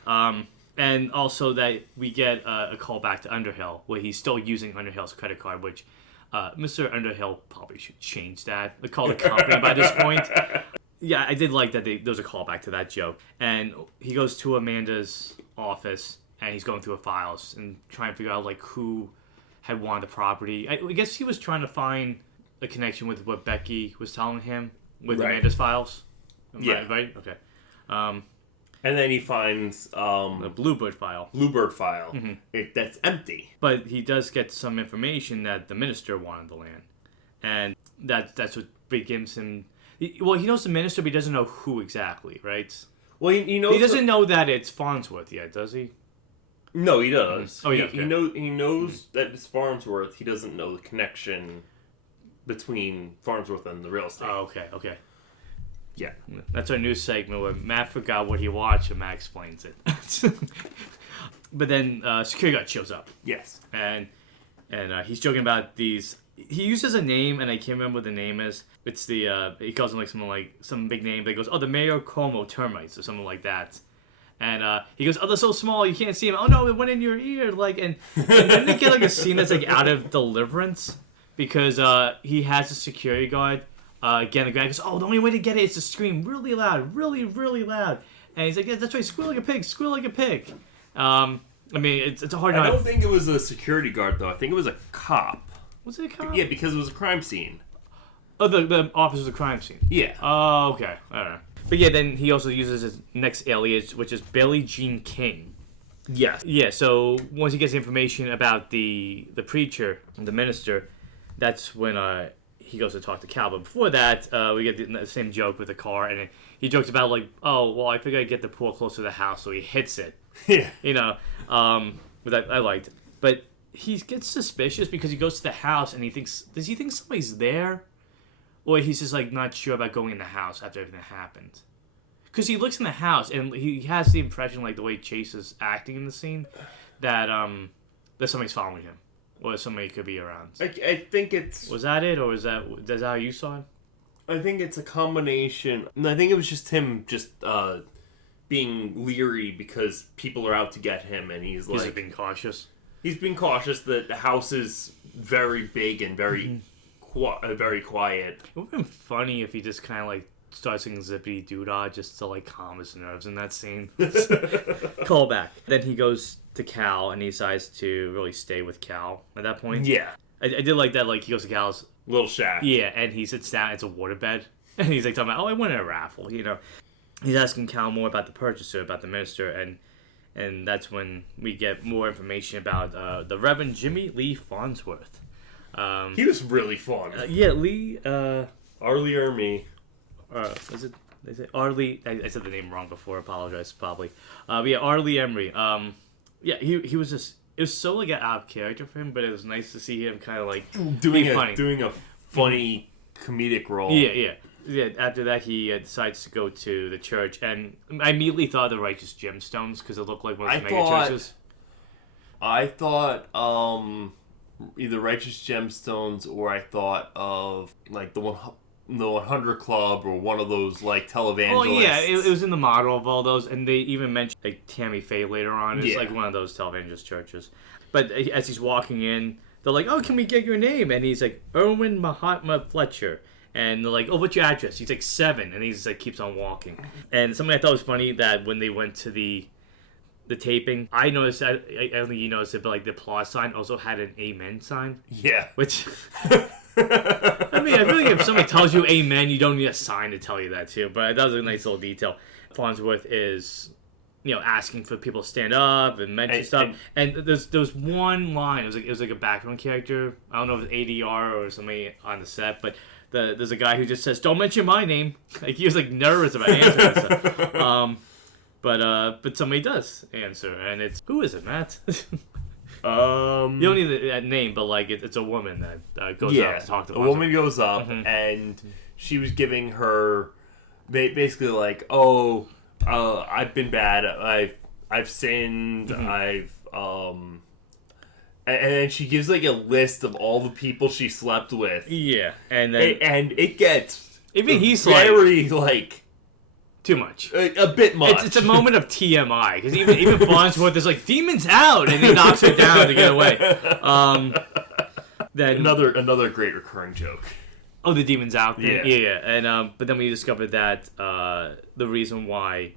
And also that we get a call back to Underhill, where he's still using Underhill's credit card, which Mr. Underhill probably should change that. Call the company by this point. Yeah, I did like that there was a callback to that joke. And he goes to Amanda's office, and he's going through her files and trying to figure out like who had wanted the property. I guess he was trying to find a connection with what Becky was telling him with Amanda's files. Right? Okay. And then he finds the Bluebird file. That's empty. But he does get some information that the minister wanted the land. and that's what begins him. Well, he knows the minister, but he doesn't know who exactly, right? Well, he knows. He doesn't know that it's Farnsworth yet, does he? No, he does. Oh, yeah. He knows that it's Farnsworth. He doesn't know the connection between Farnsworth and the real estate. Oh, okay. Yeah. That's our new segment where Matt forgot what he watched and Matt explains it. But then security guard shows up. Yes. And he's joking about these. He uses a name, and I can't remember what the name is. It's the he calls him some big name. But he goes, "Oh, the Mayor Como termites," or something like that. And he goes, "Oh, they're so small you can't see them." "Oh no, it went in your ear!" And then they get a scene that's out of Deliverance because he has a security guard. Again, the guy goes, "Oh, the only way to get it is to scream really loud, really, really loud." And he's like, "Yeah, that's right, squeal like a pig, squeal like a pig." I mean, it's a hard. I don't think it was a security guard though. I think it was a cop. Was it a cop? Yeah, because it was a crime scene. Oh, the officer's a crime scene. Yeah. Oh, okay. All right. But yeah, then he also uses his next alias, which is Billie Jean King. Yes. Yeah. So once he gets information about the preacher, the minister, that's when he goes to talk to Cal. But before that, we get the same joke with the car, and he jokes about "Oh, well, I figured I'd get the pool closer to the house," so he hits it. Yeah. But I liked it. But he gets suspicious because he goes to the house and does he think somebody's there? Or he's just not sure about going in the house after everything happened. Because he looks in the house and he has the impression, the way Chase is acting in the scene, that somebody's following him. Or somebody could be around. I think it's... Was that it, or is that how you saw it? I think it's a combination. I think it was just him being leery because people are out to get him, and he's being cautious. He's being cautious that the house is very big and very very quiet. It would have been funny if he just kind of starts singing Zippity Doodah just to calm his nerves in that scene. Call back. Then he goes to Cal and he decides to really stay with Cal at that point. Yeah. I did like that, he goes to Cal's little shack. Yeah, and he sits down, it's a waterbed. And he's talking about, I won a raffle, He's asking Cal more about the purchaser, about the minister, and that's when we get more information about the Reverend Jimmy Lee Farnsworth. He was really fun. Lee. Arlie or me. Was it? They say Arlie. I said the name wrong before. Apologize, probably. Arlie Emery. He was just. It was so out of character for him, but it was nice to see him kind of doing a funny comedic role. Yeah. After that, he decides to go to the church, and I immediately thought of the Righteous Gemstones because it looked like one of the mega churches. I thought either Righteous Gemstones, or I thought of the 100 Club, or one of those televangelists. Oh yeah, it was in the model of all those, and they even mentioned Tammy Faye later on. It's one of those televangelist churches. But as he's walking in, they're like, "Oh, can we get your name?" And he's like, "Irwin Mahatma Fletcher." And they're like, "Oh, what's your address?" He's 7, and he's keeps on walking. And something I thought was funny that when they went to the taping, I noticed that, I don't think you noticed it, but the applause sign also had an amen sign. Yeah. Which, I mean, I feel if somebody tells you amen, you don't need a sign to tell you that too. But that was a nice little detail. Farnsworth is, asking for people to stand up and mention stuff. And there's one line. It was a background character. I don't know if it's ADR or somebody on the set, but there's a guy who just says, "Don't mention my name." He was nervous about answering stuff. But somebody does answer, and who is it, Matt? You don't need that name, but it's a woman that goes up to talk to. A woman goes up, and she was giving her basically I've been bad, I've sinned, and then she gives a list of all the people she slept with. Yeah, and then it gets even he's very too much. A bit much. It's a moment of TMI because even Farnsworth is demons out, and he knocks her down to get away. Then another great recurring joke. Oh, the demons out thing. Yeah. Yeah. And but then we discovered that the reason why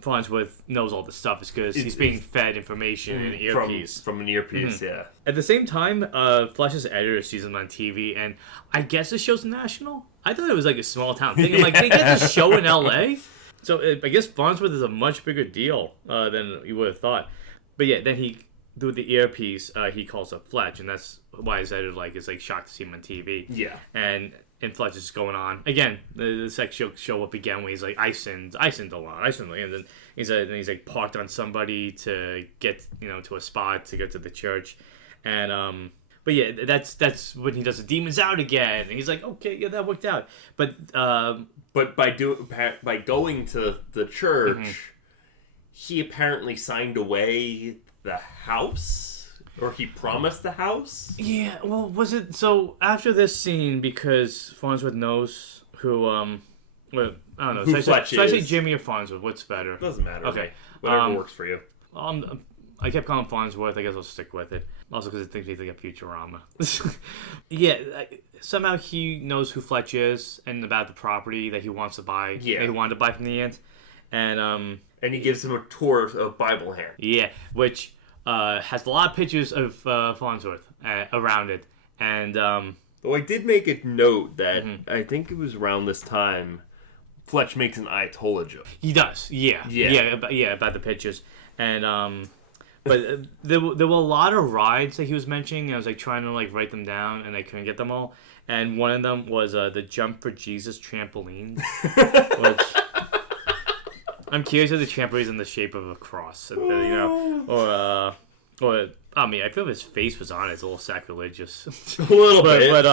Farnsworth knows all this stuff is because he's being fed information in an earpiece. From an earpiece, yeah. At the same time, Fletch's editor sees him on TV, and I guess the show's national. I thought it was a small town thing. I'm they get this show in L.A.? So I guess Farnsworth is a much bigger deal than you would have thought. But yeah, then he through the earpiece, he calls up Fletch, and that's why his editor is shocked to see him on TV. Yeah. And Fletch is going on again. The sex joke show up again when he's like, I sinned a lot, and then he's like parked on somebody to get to a spot to go to the church, and but yeah, that's when he does the demons out again, and he's like, okay, yeah, that worked out, but by going to the church, he apparently signed away the house. Or he promised the house? Yeah, well, was it... So, after this scene, because Farnsworth knows who, well, I don't know. Who Fletch is. Should I say Jimmy or Farnsworth? What's better? Doesn't matter. Okay. Whatever works for you. I kept calling him Farnsworth. I guess I'll stick with it. Also, because it thinks he's like a Futurama. Yeah, somehow he knows who Fletch is and about the property that he wants to buy. Yeah. That he wanted to buy from the aunt. And he gives him a tour of Bible Hand. Yeah, which... has a lot of pictures of Farnsworth around it, and though I did make a note that I think it was around this time Fletch makes an Ayatollah joke. He does, yeah, about the pictures, and but there were a lot of rides that he was mentioning. I was trying to write them down, and I couldn't get them all. And one of them was the Jump for Jesus trampoline, which. I'm curious if the trampoline is in the shape of a cross, or I mean, I feel if his face was on it, it's a little sacrilegious. A little bit. But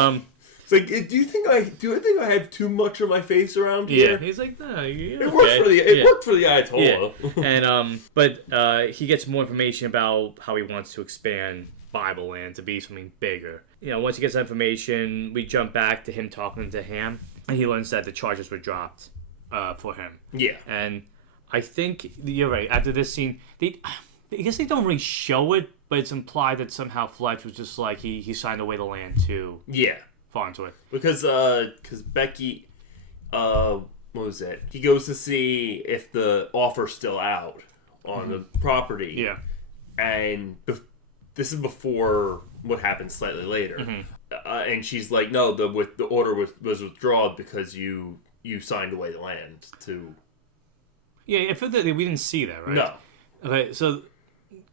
it's like, do I think I have too much of my face around here? Yeah, he's like, no, it worked for the Ayatollah. Yeah. And but he gets more information about how he wants to expand Bible Land to be something bigger. Once he gets that information, we jump back to him talking to Ham, and he learns that the charges were dropped for him. Yeah, and I think you're right. After this scene, I guess they don't really show it, but it's implied that somehow Fletch was just he signed away the land to Farnsworth. Because Becky, what was it? He goes to see if the offer's still out on the property. Yeah. And this is before what happened slightly later. And she's like, no, the order was withdrawn because you signed away the land to... Yeah, I feel that we didn't see that, right? No. Okay, so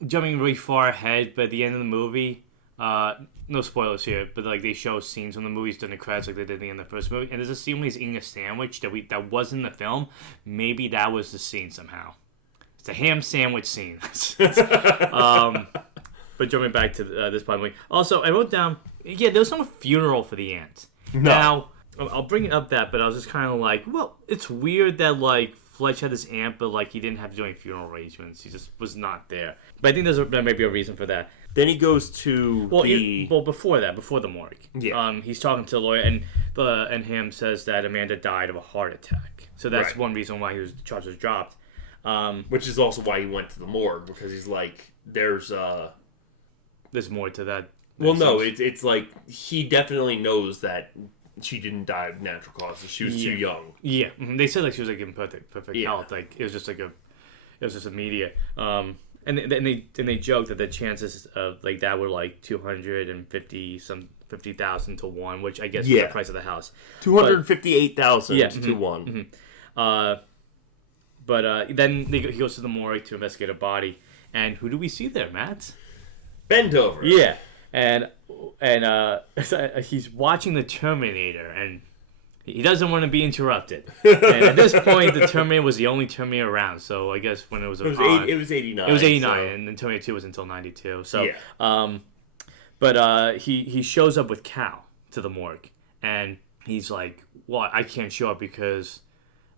jumping really far ahead, but at the end of the movie, no spoilers here, but they show scenes from the movies during the credits like they did at the end of the first movie, and there's a scene where he's eating a sandwich that was in the film. Maybe that was the scene somehow. It's a ham sandwich scene. But jumping back to this part of the movie. Also, I wrote down, there was no funeral for the aunt. No. Now, I'll bring it up but I was just kind of well, it's weird that Fletch had this aunt, but he didn't have to do any funeral arrangements. He just was not there. But I think there may be a reason for that. Then he goes to before the morgue. Yeah. He's talking to the lawyer, and Ham says that Amanda died of a heart attack. So that's one reason why the charge was dropped. Which is also why he went to the morgue, because he's there's more to that. Well, no, it's he definitely knows that she didn't die of natural causes. She was too young. Yeah, they said she was in perfect health. It was just it was just immediate. And they joked that the chances of that were 250,000 to 1, which I guess is the price of the house. 258,000 to 1. But then he goes to the morgue to investigate a body, and who do we see there, Matt? Bend over. Yeah. And he's watching the Terminator, and he doesn't want to be interrupted. And at this point, the Terminator was the only Terminator around. So I guess when it was 89. It was 89, so. And then Terminator 2 was until 92. So, but he shows up with Cal to the morgue, and he's like, "Well, I can't show up because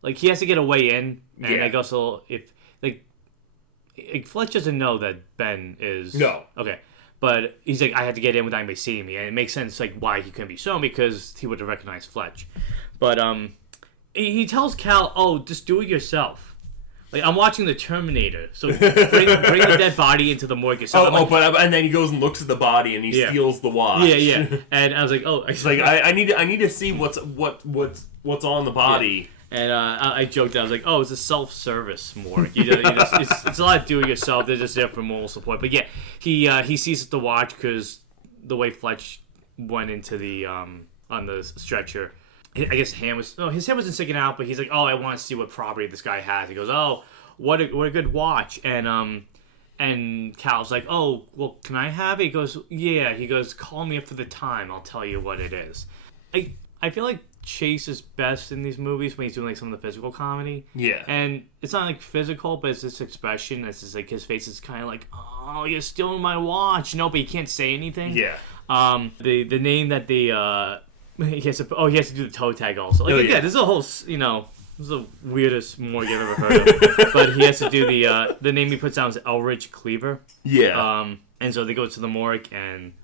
he has to get a way in." And I guess if Fletch doesn't know that Ben is okay. But he's I had to get in without anybody seeing me. And it makes sense, why he couldn't be shown, because he would have recognized Fletch. But he tells Cal, oh, just do it yourself. I'm watching the Terminator, so bring the dead body into the morgue yourself. And then he goes and looks at the body, and he steals the watch. Yeah. And I was I need to see what's on the body. Yeah. And I joked, I was oh, it's a self-service morgue. It's a lot of do-it-yourself. They're just there for moral support. But yeah, he sees the watch because the way Fletch went into the on the stretcher, I guess his hand wasn't sticking out, but he's oh, I want to see what property this guy has. He goes, oh, what a good watch. And And Cal's like, oh, well, can I have it? He goes, yeah. He goes, call me up for the time. I'll tell you what it is. I feel like Chase is best in these movies when he's doing like some of the physical comedy. Yeah. And it's not like physical, but it's this expression. It's just like his face is kind of like, oh, you're stealing my watch. No, but he can't say anything. Yeah. The name that he has to do the toe tag also. Like, this is a whole, this is the weirdest morgue I've ever heard of. But he has to do the name he puts down is Elridge Cleaver. Yeah. And so they go to the morgue and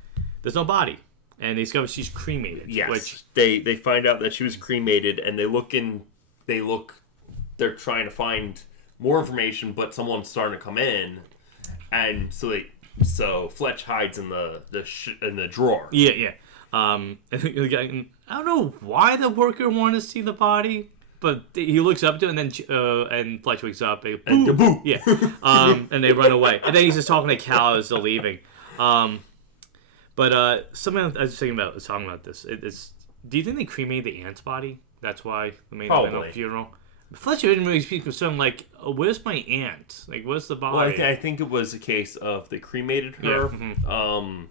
there's no body. And they discover she's cremated. Yes. Which they find out that she was cremated, and they're trying to find more information, but someone's starting to come in, and so Fletch hides in the drawer. Yeah. I don't know why the worker wanted to see the body, but he looks up to it, and then and Fletch wakes up. And boom. Yeah. And they run away, and then he's just talking to Cal as they're leaving. But something I was talking about this. Do you think they cremated the aunt's body? That's why they made the funeral. Fletcher didn't really speak with something like, oh, "Where's my aunt? Like, where's the body?" Well, I think it was a case of they cremated her. Yeah. Mm-hmm.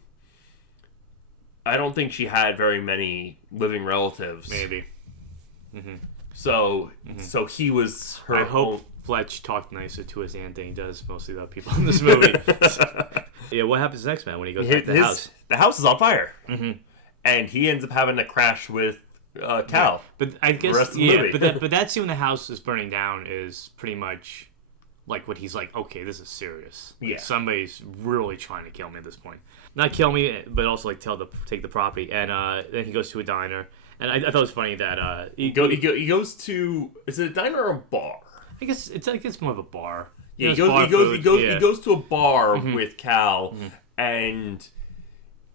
I don't think she had very many living relatives. Maybe. Mm-hmm. So he was her. I hope Fletch talked nicer to his aunt than he does mostly the people in this movie. Yeah, what happens next, man, when he goes back to the house? The house is on fire. Mm-hmm. And he ends up having to crash with Cal. Yeah. But I guess, the rest of the movie. but that scene when the house is burning down is pretty much like what he's like, okay, this is serious. Like, yeah. Somebody's really trying to kill me at this point. Not kill me, but also like take the property. And then he goes to a diner. And I thought it was funny that he goes to, is it a diner or a bar? I guess it's more of a bar. Yeah, he goes to a bar with Cal, and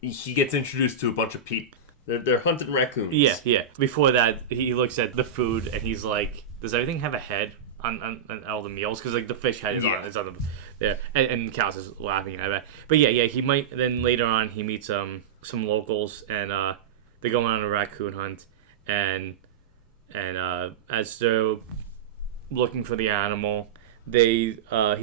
he gets introduced to a bunch of people. They're hunting raccoons. Yeah. Before that, he looks at the food and he's like, "Does everything have a head on all the meals?" Because like the fish head is on there, and Cal's is laughing at that. But yeah, he might. Then later on, he meets some locals, and they go on a raccoon hunt, and as they're looking for the animal, he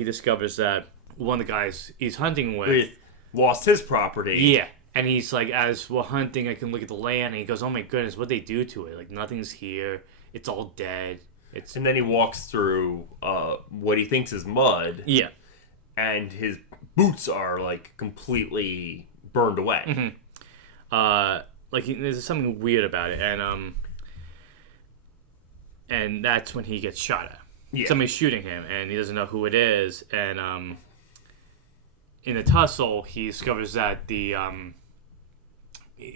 discovers that one of the guys he's hunting with lost his property. Yeah, and he's like, as we're hunting, I can look at the land, and he goes, "Oh my goodness, what they do to it? Like nothing's here. It's all dead." And then he walks through what he thinks is mud. Yeah, and his boots are like completely burned away. Mm-hmm. There's something weird about it, and that's when he gets shot at. Yeah. Somebody's shooting him, and he doesn't know who it is. And in a tussle, he discovers that he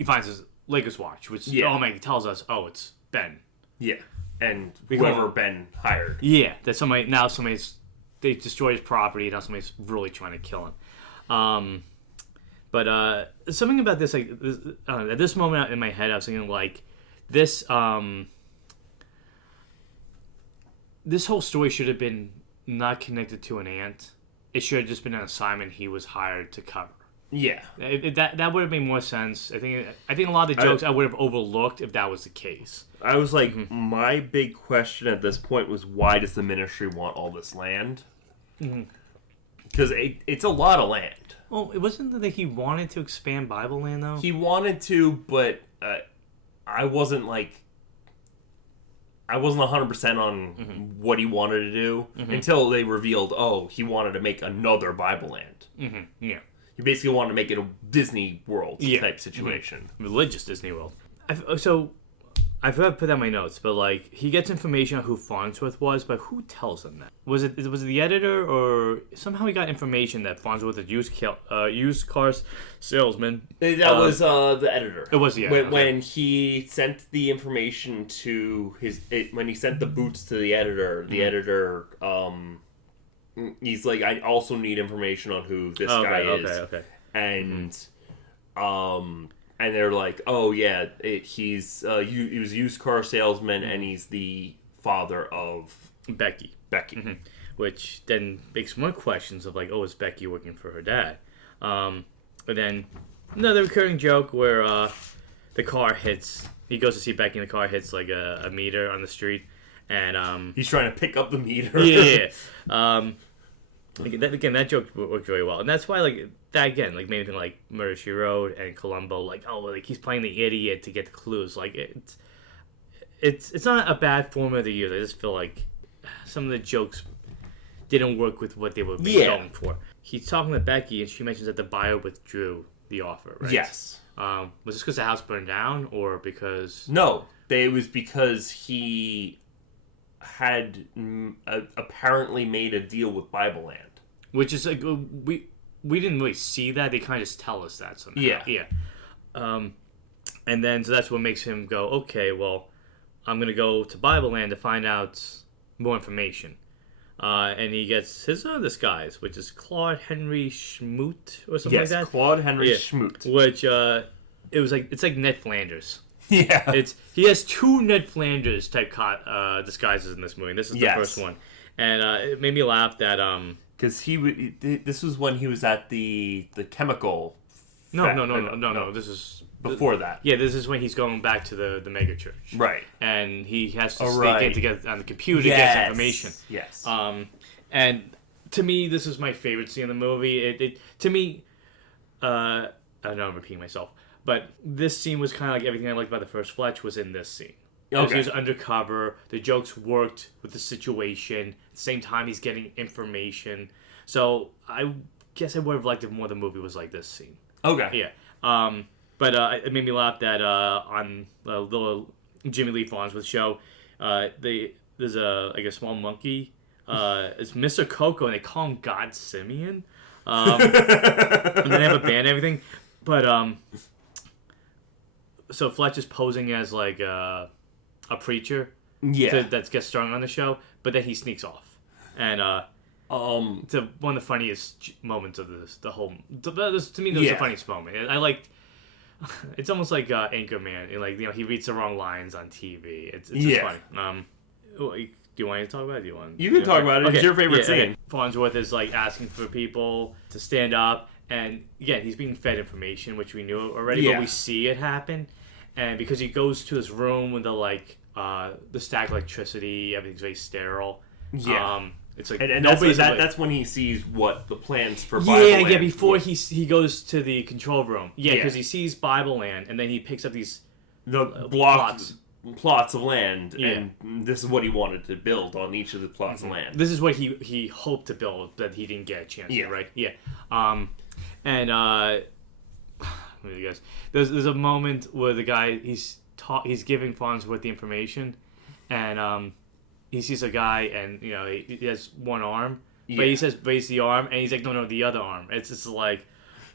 finds his Lakers watch, which he tells us, oh, it's Ben. Yeah, and whoever Ben hired. Yeah, that they destroyed his property. Now somebody's really trying to kill him. But something about this, like at this moment in my head, I was thinking like this. This whole story should have been not connected to an aunt. It should have just been an assignment he was hired to cover. Yeah, that would have made more sense. I think a lot of the jokes I would have overlooked if that was the case. I was like, my big question at this point was, why does the ministry want all this land? Because it's a lot of land. Well, it wasn't that he wanted to expand Bible land, though. He wanted to, but I wasn't 100% on what he wanted to do until they revealed, he wanted to make another Bible land. Yeah. He basically wanted to make it a Disney World type situation. Religious Disney World. I forgot to put that in my notes, but like he gets information on who Farnsworth was, but who tells him that? Was it the editor, or somehow he got information that Farnsworth was a used car salesman? That was the editor. It was when he sent the information to when he sent the boots to the editor. The editor, he's like, I also need information on who this guy is. Okay. And and they're like, oh yeah, he was a used car salesman, and he's the father of Becky. Which then makes more questions of like, oh, is Becky working for her dad? But then another recurring joke where the car hits. He goes to see Becky, and the car hits like a meter on the street, and he's trying to pick up the meter. Yeah. That joke worked very well, and that's why that again made me think Murder She Wrote and Columbo, he's playing the idiot to get the clues. It's not a bad formula to use. I just feel like some of the jokes didn't work with what they were going for. He's talking to Becky, and she mentions that the buyer withdrew the offer, right? Yes. Was this because the house burned down, or because... No, it was because he had apparently made a deal with Bible Land. Which is, we didn't really see that. They kind of just tell us that somehow. Yeah. And then, so that's what makes him go, okay, well, I'm going to go to Bible Land to find out more information. And he gets his disguise, which is Claude Henry Schmoot or something like that. Yes, Claude Henry Schmoot. Which it's like Ned Flanders. Yeah, he has 2 Ned Flanders type disguises in this movie. This is the first one, and it made me laugh that because this was when he was at the chemical. No. This is before that. Yeah, this is when he's going back to the mega church. Right. And he has to sneak in to get on the computer to get information. Yes. And to me, this is my favorite scene in the movie. To me, I know I'm repeating myself, but this scene was kind of like everything I liked about the first Fletch was in this scene. Okay. He was undercover. The jokes worked with the situation. At the same time, he's getting information. So I guess I would have liked it more the movie was like this scene. Okay. Yeah. But it made me laugh that on the little Jimmy Lee Farnsworth show, there's a small monkey. It's Mr. Coco, and they call him God Simeon. And then they have a band and everything. But so Fletch is posing as a preacher. Yeah. That gets strung on the show, but then he sneaks off. And it's one of the funniest moments of this. To me, that was the funniest moment. I liked. It's almost like Anchorman. He reads the wrong lines on TV. It's just funny. Do you want to talk about it? You can talk about it. Okay. It's your favorite scene. Farnsworth is asking for people to stand up, and again, he's being fed information, which we knew already, but we see it happen. And because he goes to this room with the static electricity, everything's very sterile. Yeah. It's like and that's when he sees what the plans for Bible Land. Yeah. Before he goes to the control room. Yeah, because he sees Bible Land, and then he picks up these plots of land, and this is what he wanted to build on each of the plots of land. This is what he hoped to build that he didn't get a chance to, right? Yeah. Guys, there's a moment where the guy he's giving Farnsworth the information, and he sees a guy, and he has one arm, but he says raise the arm, and he's like no, the other arm. It's just like,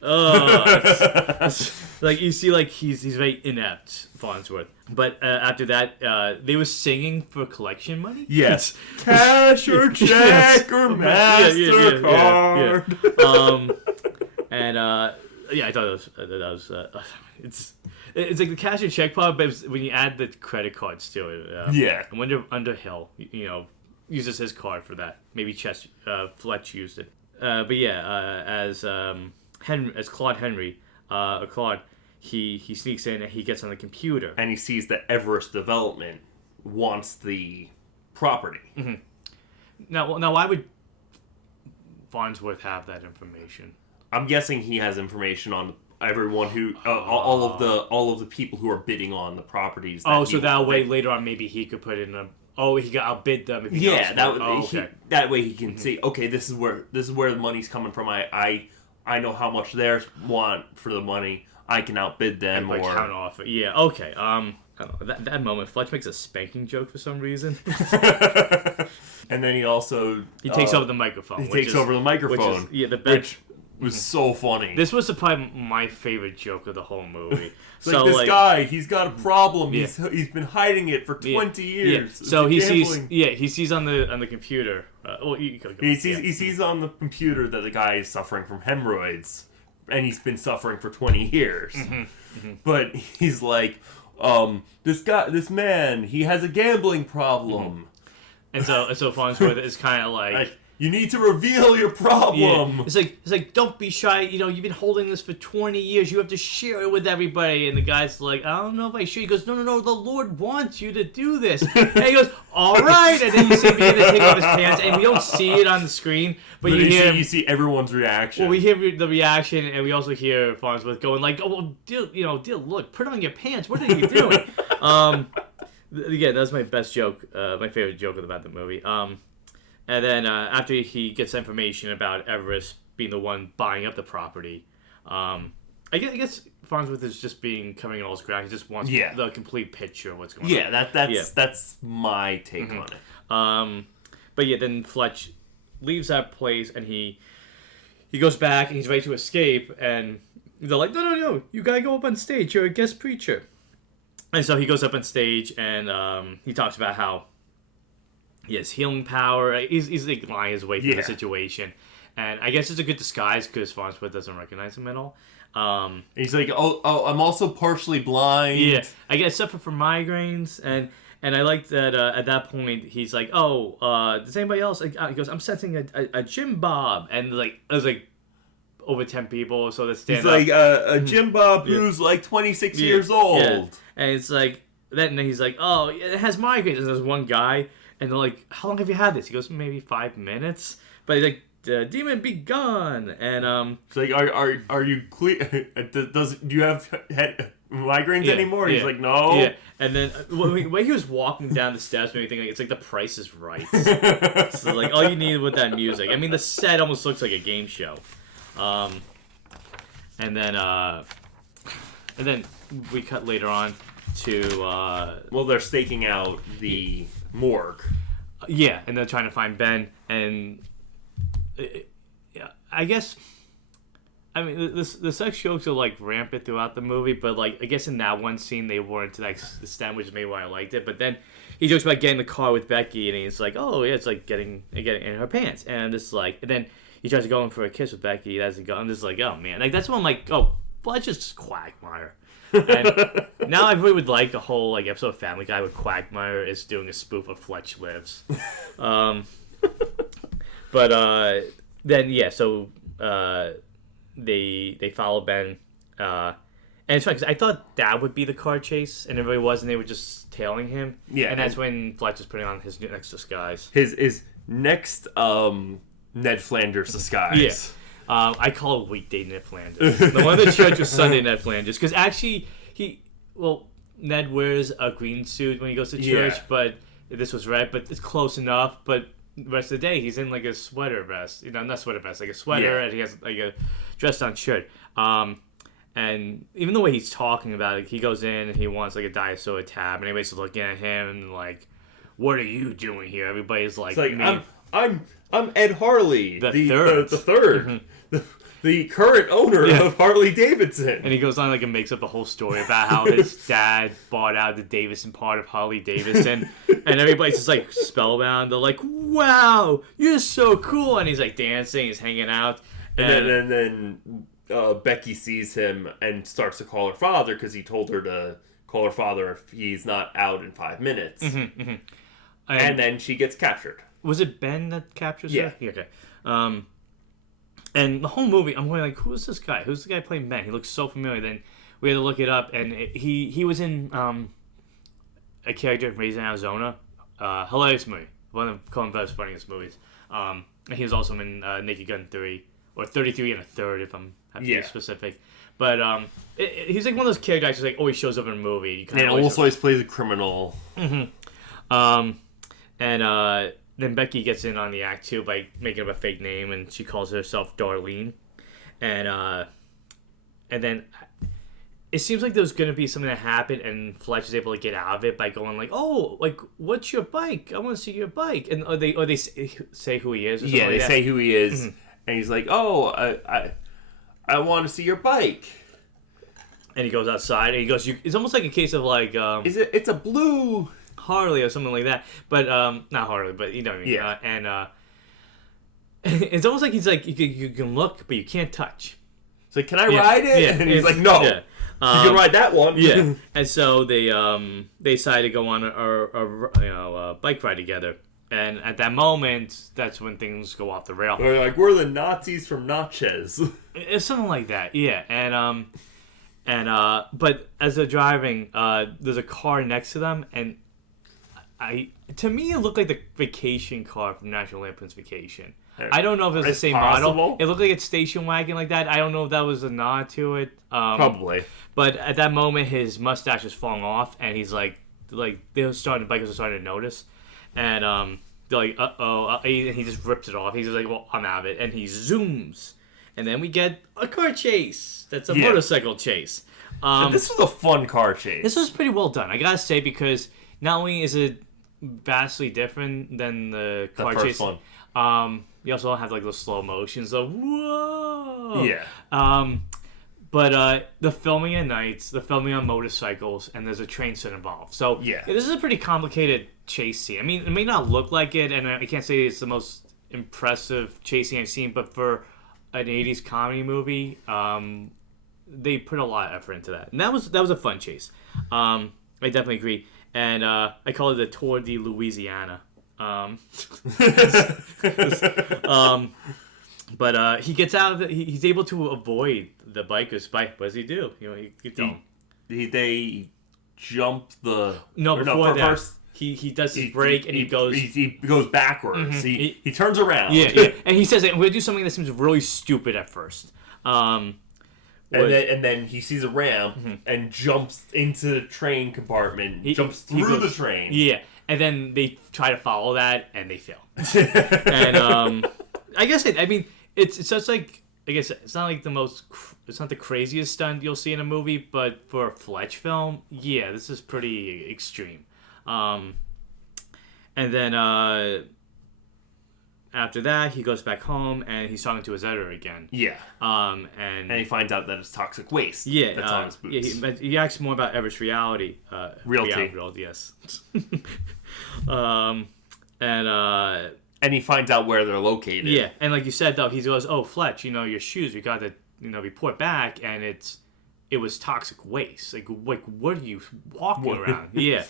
it's like you see he's very inept, Farnsworth. But after that, they were singing for collection money. Yes, cash or check or MasterCard. And I thought that was it's like the cash and check part, but when you add the credit cards to it. I wonder Underhill, uses his card for that. Maybe Fletch used it. As Claude Henry, Claude, he sneaks in and he gets on the computer. And he sees that Everest Development wants the property. Mm-hmm. Now, why would Farnsworth have that information? I'm guessing he has information on everyone who all of the people who are bidding on the proprities. So that way later on maybe he could put in he could outbid them. If he that way he can see. Okay, this is where the money's coming from. I know how much they want for the money. I can outbid them or count off. Yeah. Okay. I don't know. That moment, Fletch makes a spanking joke for some reason. And then he takes over the microphone. Which was so funny. This was probably my favorite joke of the whole movie. This guy, he's got a problem. Yeah. He's been hiding it for 20 years. Yeah. So he sees on the computer. He sees on the computer that the guy is suffering from hemorrhoids, and he's been suffering for 20 years. Mm-hmm. Mm-hmm. But he's like, this man, he has a gambling problem. Mm-hmm. And so Farnsworth is kind of like You need to reveal your problem. Yeah. It's like, don't be shy. You know, you've been holding this for 20 years. You have to share it with everybody. And the guy's like, I don't know if I should. He goes, no. The Lord wants you to do this. And he goes, all right. And then you see him begin to take off his pants, and we don't see it on the screen, but you see everyone's reaction. Well, we hear the reaction, and we also hear Farnsworth going like, "Oh, well, dear, look, put on your pants. What are you doing?" Again, that's my best joke, my favorite joke about the movie. And then after he gets information about Everest being the one buying up the property, I guess Farnsworth is just covering all his ground. He just wants the complete picture of what's going on. That's my take on it. But yeah, then Fletch leaves that place, and he goes back, and he's ready to escape, and they're like, no, you gotta go up on stage. You're a guest preacher. And so he goes up on stage, and he talks about how he has healing power. He's like lying his way through the situation. And I guess it's a good disguise because Farnsworth doesn't recognize him at all. He's like, oh, I'm also partially blind. Yeah, I guess except for migraines. And I like that at that point he's like, does anybody else? He goes, I'm sensing a Jim Bob. And there's like over 10 people, so they stand up. He's like a Jim Bob who's like 26 years old. Yeah. And it's like, then he's like, oh, it has migraines. And there's one guy, and they're like, how long have you had this? He goes, maybe 5 minutes. But he's like, demon be gone. And it's like, are you clear? Do you have head migraines anymore? He's like, no. Yeah. And then when he was walking down the steps, made me think, like, it's like The Price is Right. So like all you need with that music. I mean, the set almost looks like a game show. And then we cut later on to they're staking out the morgue. Yeah, and they're trying to find Ben, and I guess, I mean, the sex jokes are like rampant throughout the movie, but like I guess in that one scene they weren't to that extent, which is maybe why I liked it. But then he jokes about getting in the car with Becky, and he's like, "Oh yeah, it's like getting in her pants," and I'm just like, and then he tries to go in for a kiss with Becky. He doesn't go. I'm just like, oh man, like that's when I'm like, oh, Fletch is just Quagmire. And now I really would like a whole like episode of Family Guy where Quagmire is doing a spoof of Fletch Lives. But then so they follow Ben, and it's funny because I thought that would be the car chase, and it really wasn't. They were just tailing him. Yeah, and that's when Fletch is putting on his next disguise. His next Ned Flanders disguise. Yeah. I call it weekday Ned Flanders. The one in the church was Sunday Ned Flanders. Because actually, Ned wears a green suit when he goes to church, but this was red, but it's close enough. But the rest of the day, he's in like a sweater vest. Not sweater vest, like a sweater, and he has like a dressed on shirt. And even the way he's talking about it, he goes in and he wants like a Diet Soda tab, and everybody's looking at him and like, what are you doing here? Everybody's like, it's like I'm Ed Harley, the third. Mm-hmm. The current owner of Harley Davidson. And he goes on like and makes up a whole story about how his dad bought out the Davidson part of Harley Davidson. And everybody's just like spellbound. They're like, wow, you're so cool. And he's like dancing, he's hanging out. And then Becky sees him and starts to call her father because he told her to call her father if he's not out in 5 minutes. Mm-hmm, mm-hmm. And then she gets captured. Was it Ben that captures her? Yeah. Okay. And the whole movie, I'm going like, who is this guy? Who's the guy playing Ben? He looks so familiar. Then we had to look it up, and he was in a character in Raised in Arizona. Hilarious movie. One of Colin Farrell's funniest movies. And he was also in Naked Gun 3, or 33 and a third, if I'm having to be specific. But he's like one of those characters who like always shows up in a movie. And always plays a criminal. Mm-hmm. Then Becky gets in on the act too by making up a fake name, and she calls herself Darlene. And then it seems like there's gonna be something that happened, and Fletch is able to get out of it by going like, "Oh, like what's your bike? I want to see your bike." And or they say who he is. Or yeah, they like say who he is, and he's like, "Oh, I want to see your bike." And he goes outside, and he goes, "It's almost like a case of like, it's a blue Harley or something like that." But not Harley, but you know what I mean. Yeah. It's almost like he's like you can look, but you can't touch. It's like, can I ride it? Yeah. And he's like, no. Yeah. You can ride that one. And so they decide to go on a bike ride together. And at that moment, that's when things go off the rail. They're like, we're the Nazis from Natchez. It's something like that, yeah. But as they're driving, there's a car next to them, and to me, it looked like the vacation car from National Lampoon's Vacation. I don't know if it was the same model. It looked like it's station wagon like that. I don't know if that was a nod to it. Probably. But at that moment, his mustache is falling off, and he's like bikers are starting to notice, and they're like, and he just rips it off. He's just like, well, I'm out of it, and he zooms, and then we get a car chase. That's a motorcycle chase. This was a fun car chase. This was pretty well done, I gotta say, because not only is it vastly different than the car chase. One. You also have like those slow motions of whoa. Yeah. But the filming at nights, the filming on motorcycles, and there's a train set involved. So this is a pretty complicated chase scene. I mean, it may not look like it, and I can't say it's the most impressive chase scene I've seen, but for an 80s comedy movie, they put a lot of effort into that. And that was a fun chase. I definitely agree. And I call it the Tour de Louisiana. But he gets out of it. He's able to avoid the bikers. What does he do? They jump the... Before that. First, he does his break and he goes... He goes backwards. Mm-hmm. He turns around. Yeah. And he says, I'm going to do something that seems really stupid at first. And then he sees a ramp and jumps into the train compartment. Jumps through the train. Yeah. And then they try to follow that, and they fail. And I guess it's just like, I guess it's not like it's not the craziest stunt you'll see in a movie, but for a Fletch film, yeah, this is pretty extreme. And then after that, he goes back home and he's talking to his editor again. Yeah. And he finds out that it's toxic waste. Yeah. That's on his boots. Yeah, he asks more about Everett's reality. Realty. Yes. And he finds out where they're located. Yeah, and like you said, though, he goes, "Oh, Fletch, your shoes, we got to, report back, and it was toxic waste. Like what are you walking around?" Yeah,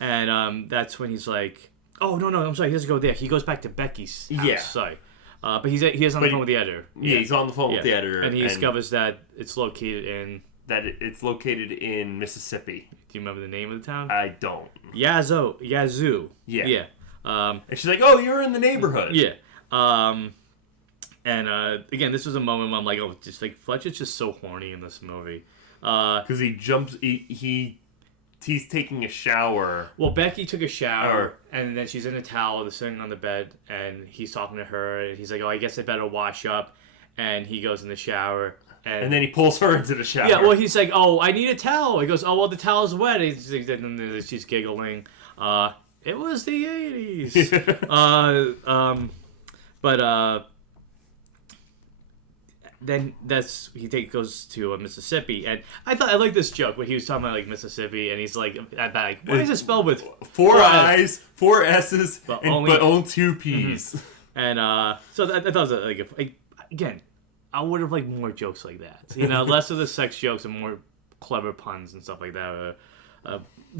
and that's when he's like, "Oh, no, I'm sorry, he doesn't go there. He goes back to Becky's house." Yeah, sorry, but he is on the phone with the editor. Yeah, he's on the phone with the editor, and he discovers that it's located in Mississippi. Do you remember the name of the town? I don't. Yazoo. Yeah. And she's like, "Oh, you're in the neighborhood." Yeah. Again, this was a moment where I'm like, oh, just like Fletcher's just so horny in this movie. Because he jumps, he's taking a shower. Well, Becky took a shower, and then she's in a towel, they're sitting on the bed, and he's talking to her, and he's like, "Oh, I guess I better wash up," and he goes in the shower. And then he pulls her into the shower. Yeah, well, he's like, "Oh, I need a towel." He goes, "Oh, well, the towel's wet." And she's giggling. It was the 80s. Then goes to Mississippi, and I like this joke where he was talking about like Mississippi, and he's like, why is it spelled with 4 I's, 4 S's, but only 2 P's? Mm-hmm. And so I thought it was again, I would have liked more jokes like that. Less of the sex jokes and more clever puns and stuff like that.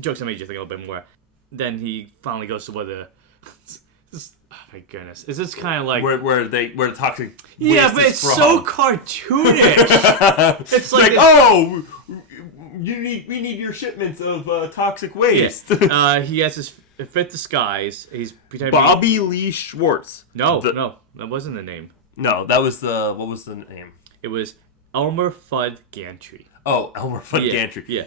Jokes that made you think a little bit more. Then he finally goes to where the... Oh my goodness. Is this kind of like... Where the toxic waste Yeah, but it's so cartoonish. It's like... oh! We need your shipments of toxic waste. Yeah. He has his fit disguise. He's pretending Bobby Lee Schwartz. No, that wasn't the name. No, that was the... What was the name? It was Elmer Fudd Gantry. Oh, Elmer Fudd Gantry. Yeah.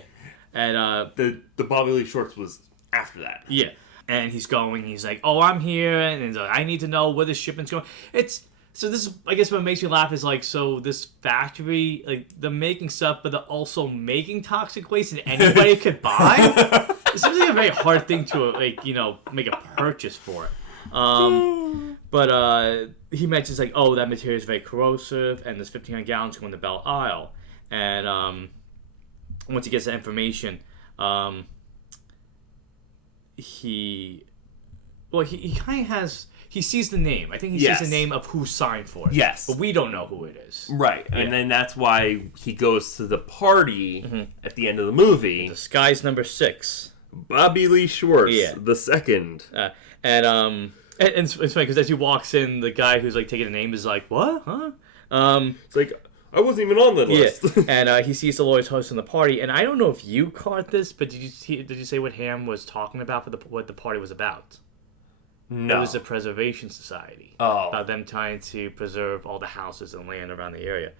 And the Bobby Lee Schwartz was after that. Yeah. And he's like, "Oh, I'm here, and he's like, I need to know where the shipment's going." So this is, I guess, what makes me laugh is like, so this factory, like, they're making stuff, but they're also making toxic waste that anybody could buy. It seems like a very hard thing to make a purchase for it. But he mentions like, "Oh, that material is very corrosive, and there's 1,500 gallons going to Belle Isle." And once he gets that information, he kind of has... He sees the name. I think he sees the name of who signed for it. Yes. But we don't know who it is. Right. Yeah. And then that's why he goes to the party at the end of the movie. Disguise number 6. Bobby Lee Schwartz, the second. And And it's funny because as he walks in, the guy who's like taking a name is like, "What? Huh?" It's like, I wasn't even on that list. And he sees the lawyers hosting the party, and I don't know if you caught this, but did you say what Ham was talking about for what the party was about? No. It was the Preservation Society. Oh. About them trying to preserve all the houses and land around the area,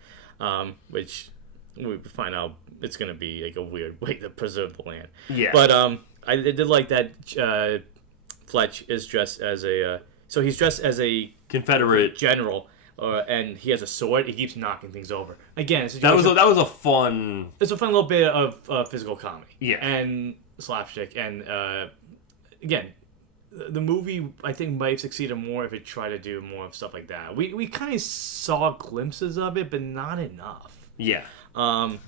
which we find out it's going to be like a weird way to preserve the land. Yeah. But I did like that Fletch is dressed as a... so he's dressed as a... Confederate general, and he has a sword. He keeps knocking things over. Again, that was a fun... It's a fun little bit of physical comedy. Yeah. And slapstick. And, again... The movie, I think, might have succeeded more if it tried to do more of stuff like that. We kind of saw glimpses of it, but not enough. Yeah. And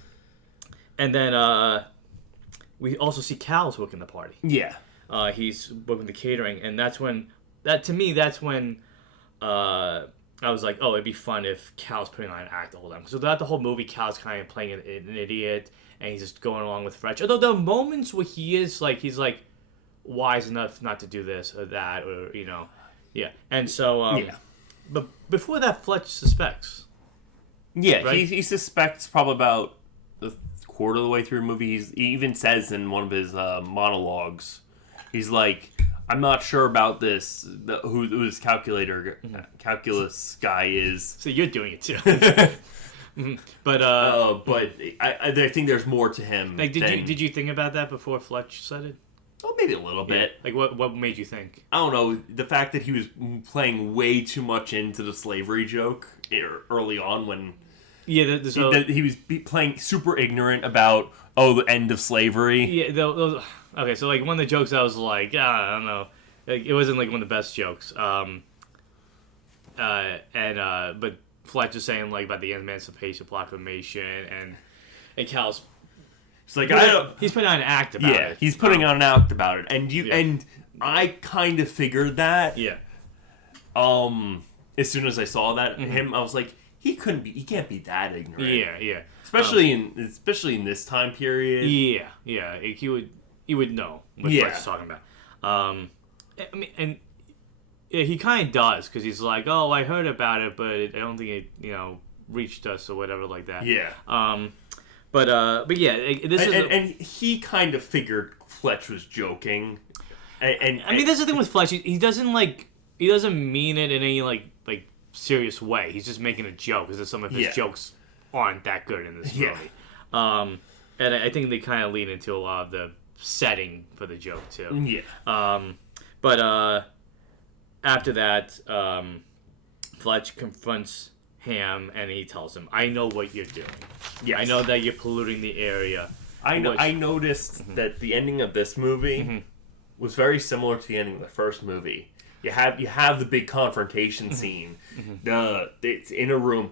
then we also see Cal's booking the party. Yeah. He's booking the catering, and that's when I was like, oh, it'd be fun if Cal's putting on an act the whole time. So throughout the whole movie, Cal's kind of playing an idiot, and he's just going along with Fletch. Although the moments where he's like wise enough not to do this or that, or yeah. And so but before that, Fletch suspects. Yeah, right? he suspects probably about a quarter of the way through the movie. He even says in one of his monologues, he's like, I'm not sure about this, who this calculus guy is. So you're doing it too. But I think there's more to him. Like, did you think about that before Fletch said it? Well, maybe a little bit. Like, what made you think? I don't know. The fact that he was playing way too much into the slavery joke early on when... Yeah, he was playing super ignorant about, the end of slavery. Yeah, okay, so, like, one of the jokes I was like, I don't know. Like, it wasn't, like, one of the best jokes. But Fletch is saying, like, about the Emancipation Proclamation, and Cal's... It's like, he's putting on an act about it. Yeah, he's putting on an act about it. And I kind of figured that. Yeah. As soon as I saw that, I was like, he can't be that ignorant. Yeah. Especially in this time period. Yeah. He would know what Fletch is talking about. I mean, and he kind of does, because he's like, oh, I heard about it, but I don't think it, reached us or whatever like that. Yeah. But yeah, and he kind of figured Fletch was joking. And I mean, that's the thing with Fletch. He doesn't mean it in any like serious way. He's just making a joke, because some of his jokes aren't that good in this movie. And I think they kind of lean into a lot of the setting for the joke too. Yeah. But after that, Fletch confronts Ham, and he tells him, I know what you're doing. Yes. I know that you're polluting the area. I noticed that the ending of this movie was very similar to the ending of the first movie. You have the big confrontation scene. It's in a room.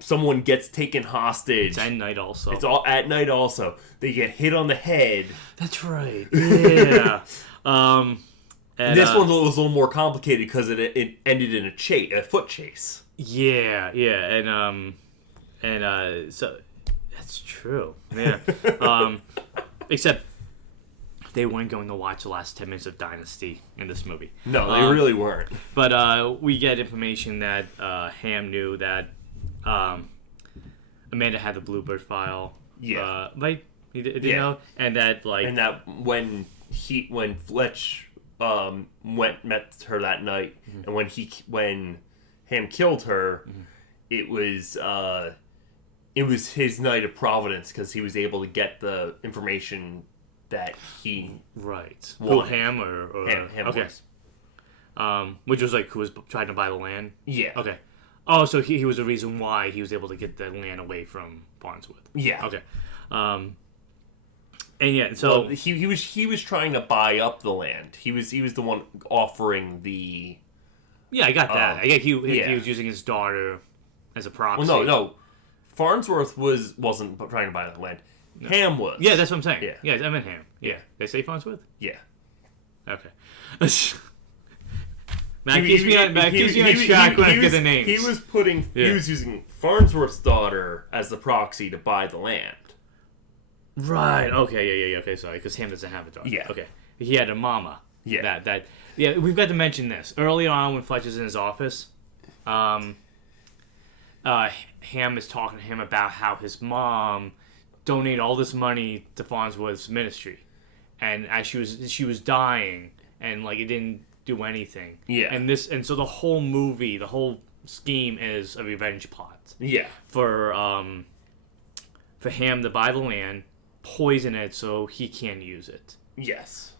Someone gets taken hostage. It's at night also. It's all at night also. They get hit on the head. That's right. Yeah. And this one was a little more complicated because it ended in a foot chase. Yeah, and so that's true. Yeah. Except they weren't going to watch the last 10 minutes of Dynasty in this movie. No, they really weren't. But we get information that Ham knew that Amanda had the Bluebird file. Yeah. Right? He did know, and that when Fletch met her that night, and when Ham killed her, it was his night of providence, because he was able to get the information that he right. wanted. Who, Ham or Ham okay. Was. Which was like who was trying to buy the land. Yeah. Okay. Oh, so he was the reason why he was able to get the land away from Farnsworth. Yeah. Okay. And yeah, so he was trying to buy up the land. He was the one offering the. Yeah, I got that. I get he was using his daughter as a proxy. Well, no. Farnsworth wasn't trying to buy the land. No. Ham was. Yeah, that's what I'm saying. Yeah, I meant Ham. Yeah. They say Farnsworth? Yeah. Okay. Matt keeps me on track when I get the names. He was using Farnsworth's daughter as the proxy to buy the land. Right. Okay. Yeah. Okay. Sorry, because Ham doesn't have a daughter. Yeah. Okay. He had a mama. Yeah. Yeah, we've got to mention this. Early on when Fletcher's in his office, Ham is talking to him about how his mom donated all this money to Farnsworth's ministry. And as she was dying, and like it didn't do anything. Yeah. And so the whole movie, the whole scheme is a revenge plot. Yeah. For Ham to buy the land, poison it so he can't use it. Yes.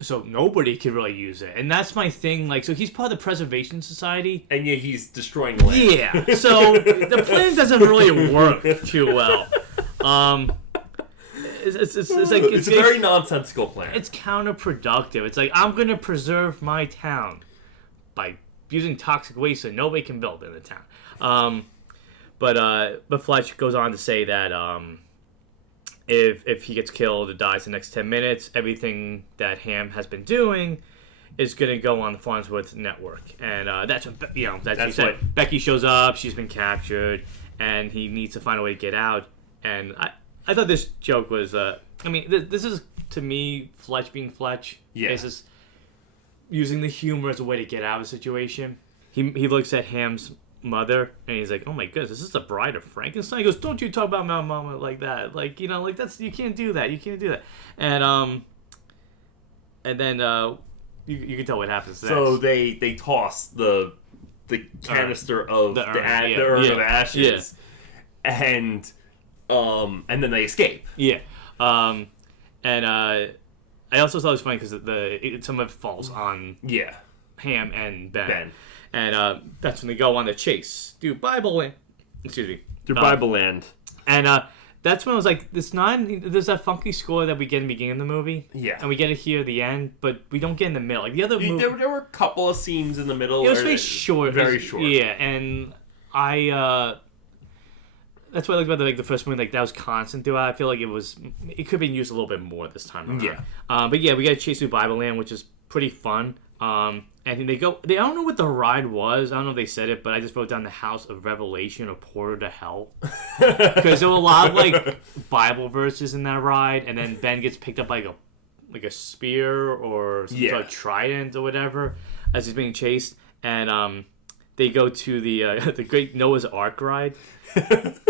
So nobody could really use it. And that's my thing. Like, so he's part of the Preservation Society. And yet he's destroying land. Yeah. So the plan doesn't really work too well. It's a very nonsensical plan. It's counterproductive. It's like, I'm going to preserve my town by using toxic waste that nobody can build in the town. But Fletch goes on to say that if he gets killed or dies in the next 10 minutes, everything that Ham has been doing is going to go on the Farnsworth network. And that's what, that's what he said. Becky shows up, she's been captured, and he needs to find a way to get out. And I thought this joke was, this is, to me, Fletch being Fletch. Yeah. It's just using the humor as a way to get out of a situation. He looks at Ham's mother, and he's like, oh my goodness, this is the bride of Frankenstein? He goes, don't you talk about my mama like that. Like, that's, you can't do that. You can't do that. And then you can tell what happens next. So they toss the canister of the urn of ashes, and then they escape. Yeah. And I also thought it was funny because some of it falls on Ham and Ben. And that's when they go on the chase through Bible Land. Excuse me. Through Bible Land. And that's when I was like, there's that funky score that we get in the beginning of the movie. Yeah. And we get it here at the end, but we don't get in the middle. Like the other movie. There were a couple of scenes in the middle. It was very short. Very short. Yeah, and that's what I liked about the first movie. Like that was constant throughout. I feel like it could have been used a little bit more this time around. Yeah. But yeah, we got to chase through Bible Land, which is pretty fun. And I don't know what the ride was. I don't know if they said it, but I just wrote down the House of Revelation or Portal to Hell. Because there were a lot of like Bible verses in that ride, and then Ben gets picked up like a spear or some sort of trident or whatever as he's being chased. And they go to the Great Noah's Ark ride,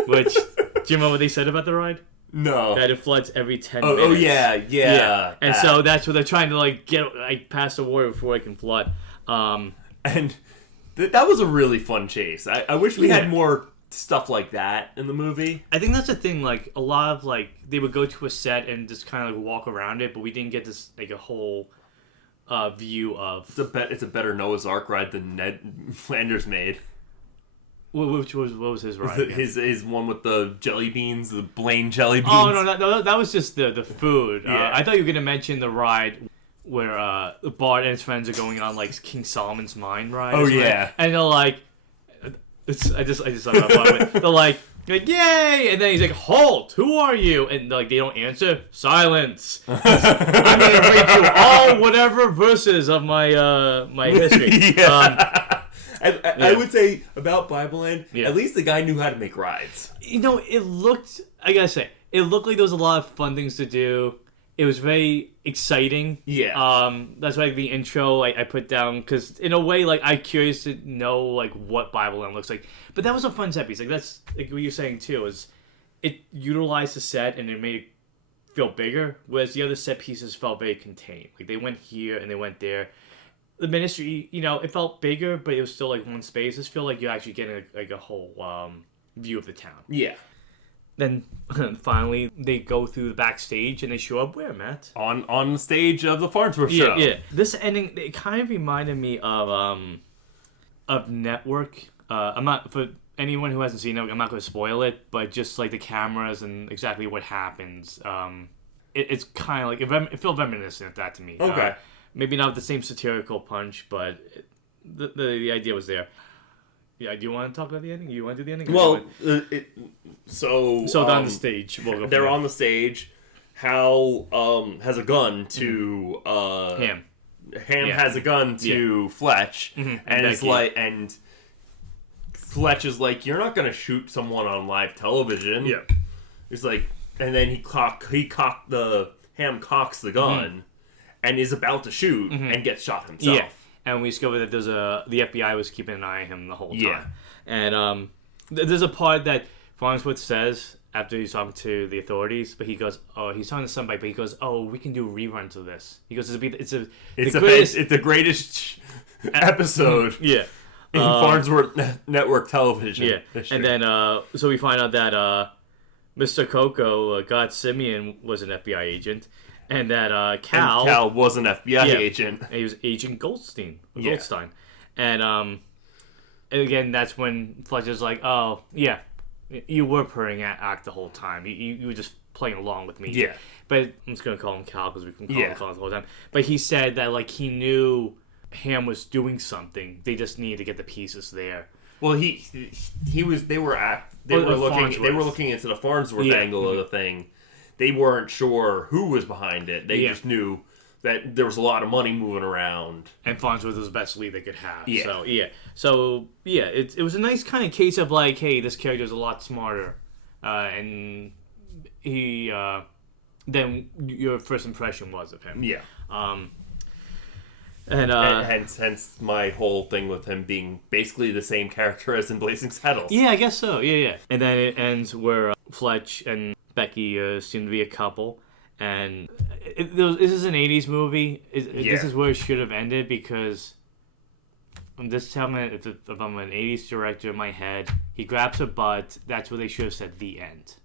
which, do you remember what they said about the ride? No. That it floods every 10 minutes. Oh, yeah. And so that's what they're trying to like get past the water before it can flood. And that was a really fun chase. I wish we had more stuff like that in the movie. I think that's the thing. Like a lot of like they would go to a set and just kind of like walk around it, but we didn't get this like a whole view of. It's a better Noah's Ark ride than Ned Flanders made. What was his ride? His one with the jelly beans, the Blaine jelly beans. Oh no, that was just the food. Yeah. I thought you were gonna mention the ride where Bart and his friends are going on like King Solomon's Mine ride. Oh yeah, and they're like, I just thought about it. They're like, yay! And then he's like, halt! Who are you? And like they don't answer. Silence. I'm gonna read you all whatever verses of my my history. I would say about Bible Land, at least the guy knew how to make rides. I gotta say, it looked like there was a lot of fun things to do. It was very exciting. Yeah. That's why the intro I put down, because in a way, like, I'm curious to know, like, what Bible Land looks like. But that was a fun set piece. Like, that's, like, what you're saying, too, is it utilized the set and it made it feel bigger, whereas the other set pieces felt very contained. Like, they went here and they went there. The ministry, it felt bigger, but it was still like one space. Just feel like you're actually getting a whole view of the town. Yeah. Then finally they go through the backstage and they show up where, Matt? On the stage of the Farnsworth show. Yeah. This ending, it kind of reminded me of Network. I'm not, for anyone who hasn't seen it, I'm not going to spoil it, but just like the cameras and exactly what happens. It's kind of like it felt reminiscent of that to me. Okay. Maybe not with the same satirical punch, but the idea was there. Yeah, do you want to talk about the ending? You want to do the ending? Well, so on the stage. They're on the stage. Hal has a gun to Ham. Ham has a gun to Fletch, and it's like, and Fletch is like, "You're not gonna shoot someone on live television." Yeah, it's like, and then Ham cocks the gun. and is about to shoot and gets shot himself. Yeah, and we discovered that the FBI was keeping an eye on him the whole time. Yeah. And there's a part that Farnsworth says after he's talking to the authorities, but he goes, "Oh, he's talking to somebody," but he goes, "Oh, we can do reruns of this." He goes, "It's the greatest episode." Yeah. In Farnsworth Network Television. Yeah, and then so we find out that Mr. Coco, God Simeon, was an FBI agent, and that Cal was an FBI agent. And he was Agent Goldstein. Yeah. And again, that's when Fletcher's like, "Oh, yeah, you were purring at act the whole time. You were just playing along with me." Yeah. But I'm just gonna call him Cal because we can call him Cal the whole time. But he said that like he knew Ham was doing something. They just needed to get the pieces there. Well, they were looking into the Farnsworth angle of the thing. They weren't sure who was behind it. They just knew that there was a lot of money moving around. And Farnsworth was the best lead they could have. Yeah. So it was a nice kind of case of like, hey, this character's a lot smarter, and he than your first impression was of him. Yeah. And hence my whole thing with him being basically the same character as in Blazing Saddles. Yeah, I guess so. Yeah. And then it ends where Fletch and Becky seem to be a couple. And this is an 80s movie. This is where it should have ended because I'm just telling me if I'm an 80s director in my head, he grabs her butt. That's where they should have said the end.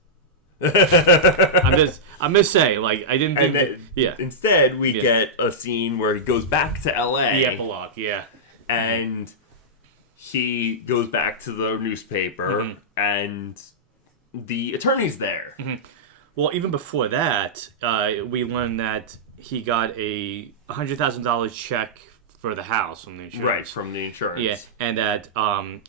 I'm just saying, like, I didn't think... Instead, we get a scene where he goes back to L.A. The epilogue, yeah. And he goes back to the newspaper, and the attorney's there. Mm-hmm. Well, even before that, we learned that he got a $100,000 check for the house from the insurance. Right, from the insurance. Yeah, and that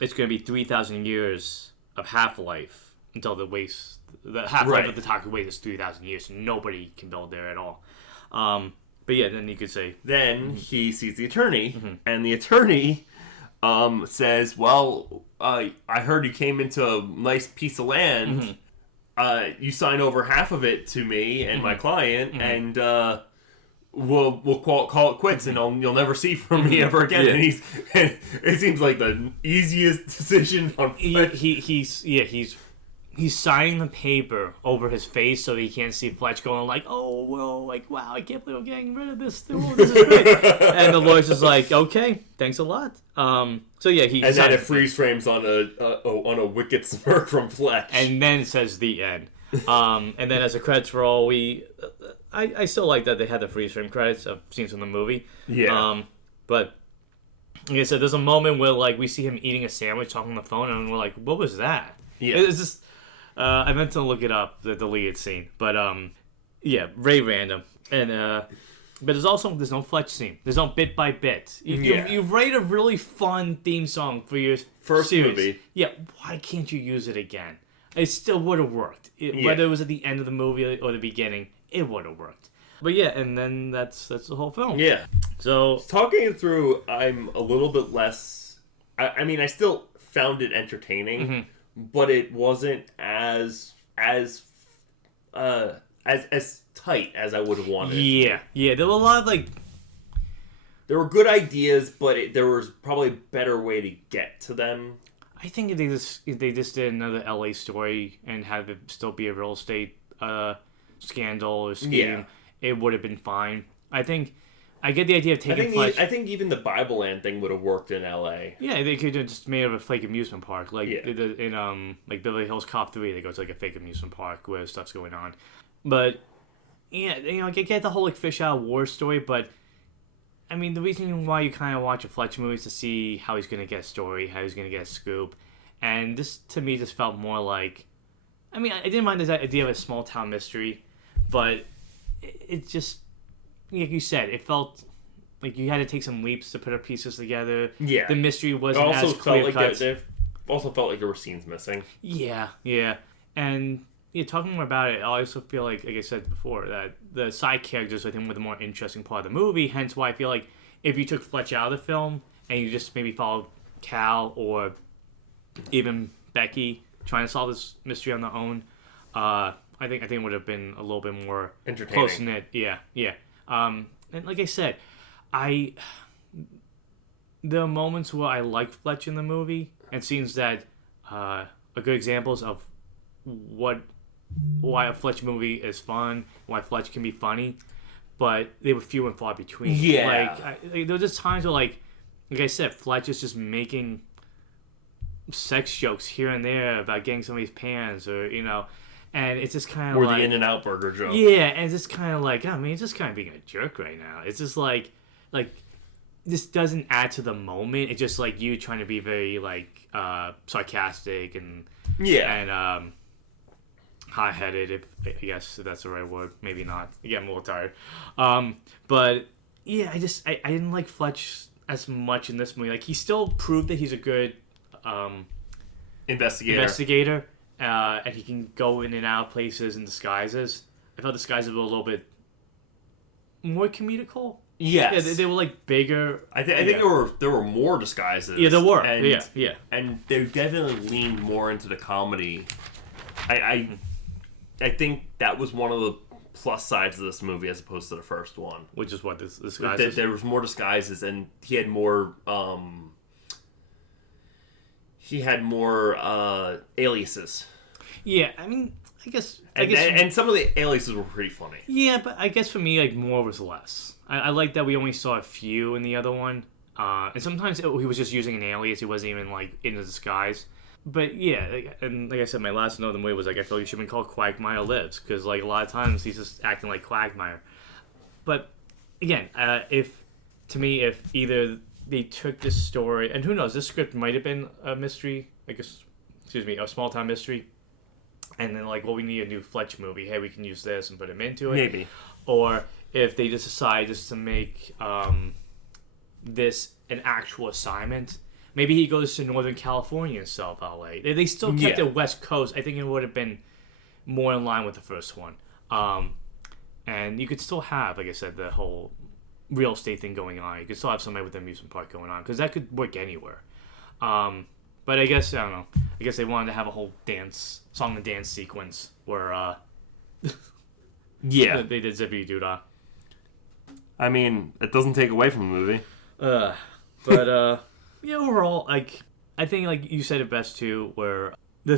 it's going to be 3,000 years of half-life until the waste... The half-life of the toxic waste is 3,000 years, so nobody can build there at all. But yeah, then you could say... Then he sees the attorney, and the attorney says, well, I heard you came into a nice piece of land. You signed over half of it to me and my client, and we'll call it quits, and you'll never see from me ever again. Yeah. And it seems like the easiest decision on He's signing the paper over his face so that he can't see Fletch going like, oh, well, like, wow, I can't believe I'm getting rid of this. Oh, this is great. And the lawyer's just like, okay, thanks a lot. So yeah, and then it freeze frames on a wicked smirk from Fletch, and then it says the end. And then as the credits roll, I still like that they had the freeze frame credits of scenes from the movie. Yeah. But like I said, there's a moment where like we see him eating a sandwich, talking on the phone, and we're like, what was that? Yeah. It's just. I meant to look it up, the deleted scene, but yeah, very random. And but there's no Fletch scene. There's no bit by bit. You write a really fun theme song for your first series. movie. Yeah, why can't you use it again? It still would have worked. Whether it was at the end of the movie or the beginning, it would have worked. But yeah, and then that's the whole film. Yeah. So talking it through, I'm a little bit less. I mean, I still found it entertaining. But it wasn't as tight as I would have wanted. Yeah. There were a lot of there were good ideas, but there was probably a better way to get to them. I think if they just did another LA story and have it still be a real estate scandal or scheme, it would have been fine. I get the idea of taking Fletch. I think even the Bible Land thing would have worked in L.A. Yeah, they could have just made it a fake amusement park, in like Beverly Hills Cop 3. They go to like a fake amusement park where stuff's going on. But yeah, I get the whole like fish out of war story. But I mean, the reason why you kind of watch a Fletch movie is to see how he's going to get a story, how he's going to get a scoop, and this to me just felt more like. I mean, I didn't mind this idea of a small town mystery, but it just. Like you said, it felt like you had to take some leaps to put our pieces together. Yeah. The mystery wasn't as clear cut. It also felt like there were scenes missing. Yeah. And talking more about it, I also feel like I said before, that the side characters, I think, were the more interesting part of the movie. Hence why I feel like if you took Fletch out of the film and you just maybe followed Cal or even Becky trying to solve this mystery on their own, I think it would have been a little bit more entertaining. Close-knit. Yeah. and like I said, there are moments where I like Fletch in the movie, and scenes that are good examples of why a Fletch movie is fun, why Fletch can be funny, but they were few and far between. Yeah. There were just times where, like I said, Fletch is just making sex jokes here and there about getting somebody's pants, or and it's just kind of or like the In-N-Out burger joke. Yeah, and it's just kind of like, I mean, it's just kind of being a jerk right now. It's just like this doesn't add to the moment. It's just like you trying to be very like sarcastic and hot-headed, if I guess if that's the right word. Maybe not. Yeah, I'm a little tired. But yeah, I didn't like Fletch as much in this movie. Like, he still proved that he's a good investigator, and he can go in and out places in disguises. I felt disguises were a little bit more comedical. Yes. Yeah, they were like bigger. I think there were more disguises. Yeah, there were. And, yeah. And they definitely leaned more into the comedy. I think that was one of the plus sides of this movie as opposed to the first one. Which is what, this disguises? There was more disguises, and he had more aliases. Yeah, I mean, I guess and some of the aliases were pretty funny. Yeah, but I guess for me, like, more was less. I like that we only saw a few in the other one. And sometimes he was just using an alias. He wasn't even, like, in a disguise. But, yeah, and like I said, my last note of the movie was, like, I feel like he should have been called Quagmire Lives. Because, like, a lot of times he's just acting like Quagmire. But, again, if either they took this story... And who knows, this script might have been a mystery. A small-town mystery. And then, like, well, we need a new Fletch movie. Hey, we can use this and put him into it. Maybe. Or if they just decide just to make this an actual assignment. Maybe he goes to Northern California instead of LA. They still kept it West Coast. I think it would have been more in line with the first one. And you could still have, like I said, the whole real estate thing going on. You could still have somebody with the amusement park going on. Because that could work anywhere. But I guess, I don't know. I guess they wanted to have a whole song and dance sequence where they did Zippy Doodah. I mean, it doesn't take away from the movie. But yeah, overall, like, I think, like you said it best too, where the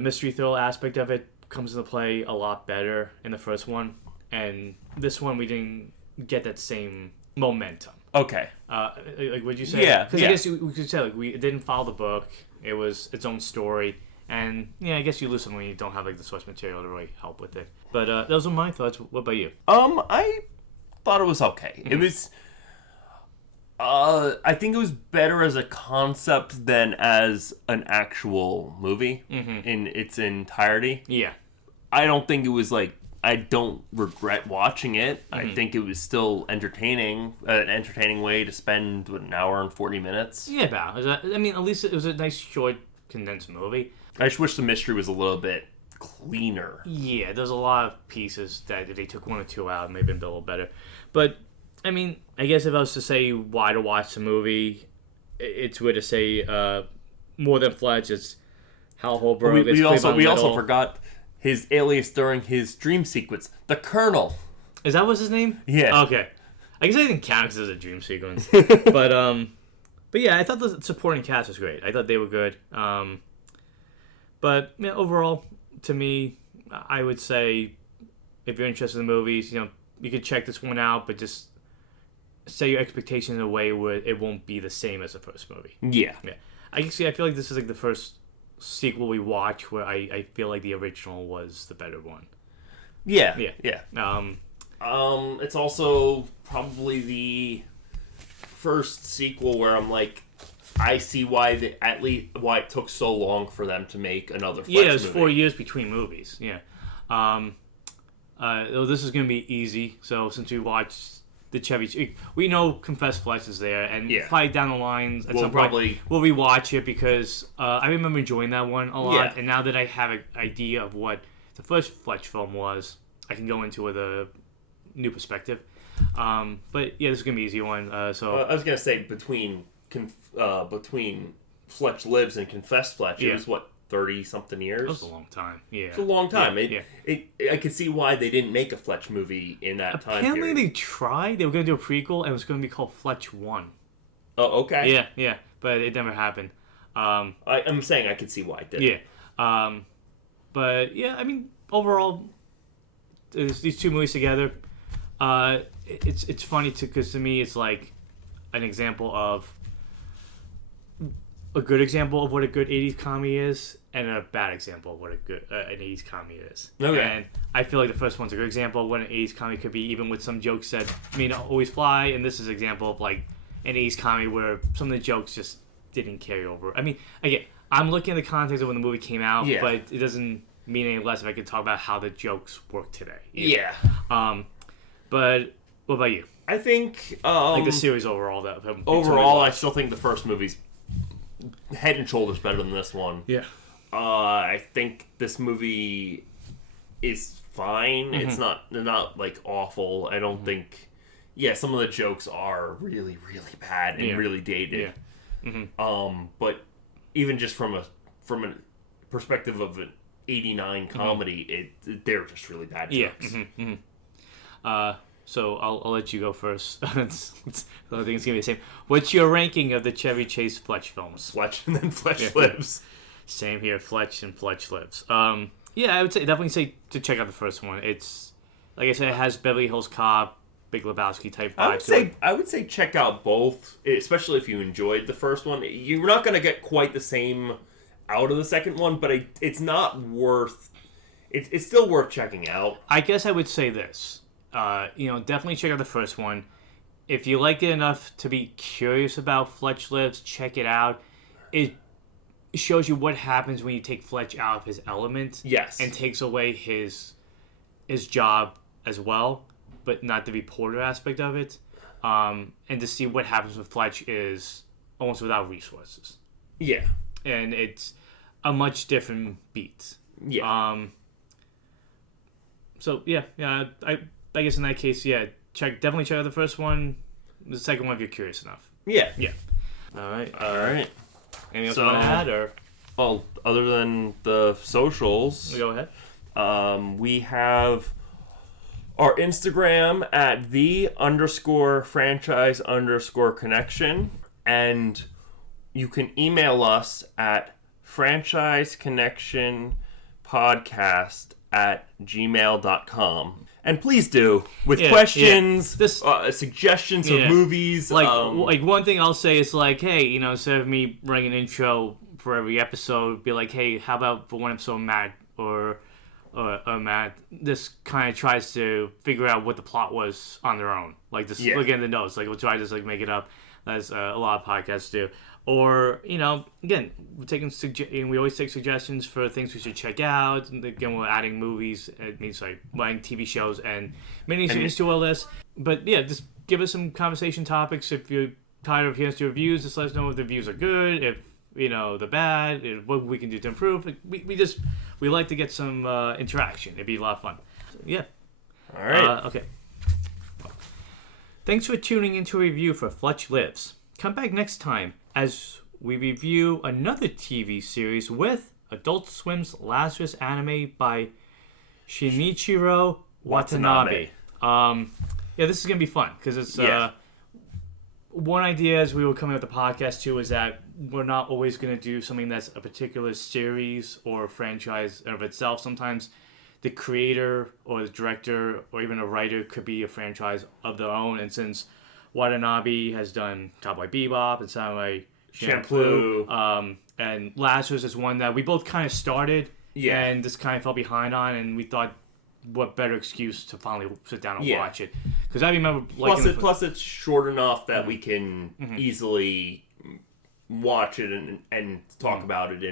mystery thriller aspect of it comes into play a lot better in the first one, and this one we didn't get that same momentum. Okay. Like, would you say? Yeah. Because I guess we could say, like, it didn't follow the book. It was its own story. And, yeah, I guess you lose something when you don't have, like, the source material to really help with it. But those are my thoughts. What about you? I thought it was okay. Mm-hmm. It was... I think it was better as a concept than as an actual movie in its entirety. Yeah. I don't think it was, like... I don't regret watching it. Mm-hmm. I think it was still entertaining. An entertaining way to spend an hour and 40 minutes. Yeah, about. I mean, at least it was a nice, short, condensed movie. I just wish the mystery was a little bit cleaner. Yeah, there's a lot of pieces that if they took one or two out, it may have been a little better. But, I mean, I guess if I was to say why to watch the movie, it's weird to say more than Fletch. It's Hal Holbrook. We also forgot his alias during his dream sequence, the Colonel. Is that what's his name? Yeah. Okay. I guess I didn't count because it was a dream sequence. But yeah, I thought the supporting cast was great. I thought they were good. But yeah, overall, to me, I would say if you're interested in the movies, you could check this one out, but just set your expectations in a way where it won't be the same as the first movie. Yeah. I feel like this is like the first sequel we watch where I feel like the original was the better one. Yeah. It's also probably the first sequel where I'm like, I see why it took so long for them to make another Fletch movie. It was 4 years between movies. Yeah. This is gonna be easy. So since we watched the Chevy, we know Confess Fletch is there, and probably down the line at some point we'll rewatch it because I remember enjoying that one a lot, and now that I have an idea of what the first Fletch film was, I can go into it with a new perspective. But yeah, this is gonna be an easy one. I was gonna say between Fletch Lives and Confess Fletch, it was what, 30-something years. That was a long time. Yeah. It's a long time. Yeah. I could see why they didn't make a Fletch movie in that time period. Apparently they tried. They were going to do a prequel, and it was going to be called Fletch 1. Oh, okay. Yeah. But it never happened. I'm saying I could see why it didn't. Yeah. But, yeah, I mean, overall, these two movies together, it's funny, because to me, it's like an example of a good example of what a good 80s comedy is, and a bad example of what a good an 80s comedy is. Okay. And I feel like the first one's a good example of what an 80s comedy could be, even with some jokes that may not always fly, and this is an example of like an 80s comedy where some of the jokes just didn't carry over. I mean, again, I'm looking at the context of when the movie came out, but it doesn't mean any less if I could talk about how the jokes work today. Yeah. But what about you? I think like the series overall. Overall, I still think the first movie's head and shoulders better than this one. Yeah. I think this movie is fine. Mm-hmm. It's not like awful. I don't think. Yeah, some of the jokes are really, really bad and really dated. Yeah. Mm-hmm. But even just from a perspective of an '89 comedy, they're just really bad jokes. Yeah. Mm-hmm. So I'll let you go first. I think it's gonna be the same. What's your ranking of the Chevy Chase Fletch films? Fletch and then Fletch Lives. Same here, Fletch and Fletch Lives. Yeah, I would definitely say to check out the first one. It's like I said, it has Beverly Hills Cop, Big Lebowski type vibe. I would say check out both, especially if you enjoyed the first one. You're not gonna get quite the same out of the second one, but it's not worth. It's still worth checking out. I guess I would say this. Definitely check out the first one. If you like it enough to be curious about Fletch Lives, check it out. It shows you what happens when you take Fletch out of his element. Yes. And takes away his job as well, but not the reporter aspect of it. And to see what happens when Fletch is almost without resources. Yeah. And it's a much different beat. Yeah. I guess in that case, definitely check out the first one. The second one if you're curious enough. Yeah. All right. Anything else you want to add, or? Well, other than the socials, Go ahead. We have our Instagram at _franchise_connection, and you can email us at franchiseconnectionpodcast@gmail.com. And please do, with questions, suggestions of movies. Like one thing I'll say is like, hey, instead of me writing an intro for every episode, be like, hey, how about for one episode Matt or Matt, this kind of tries to figure out what the plot was on their own. Like just look at the notes. Like we'll try to just like make it up, as a lot of podcasts do. Or, again, we always take suggestions for things we should check out. And again, we're adding movies, adding TV shows and miniseries to our list. But yeah, just give us some conversation topics. If you're tired of hearing your reviews, just let us know if the reviews are good, if, they're bad, what we can do to improve. We like to get some interaction. It'd be a lot of fun. So, yeah. All right. Okay. Thanks for tuning into a review for Fletch Lives. Come back next time as we review another TV series with Adult Swim's Lazarus anime by Shinichiro Watanabe. This is going to be fun because it's one idea as we were coming up with the podcast too is that we're not always going to do something that's a particular series or franchise of itself. Sometimes the creator or the director or even a writer could be a franchise of their own, and since Watanabe has done Cowboy Bebop and Samurai Champloo. And Lazarus is one that we both kind of started and just kind of fell behind on, and we thought, what better excuse to finally sit down and watch it? Because I remember... Plus it's short enough that we can easily watch it and talk about it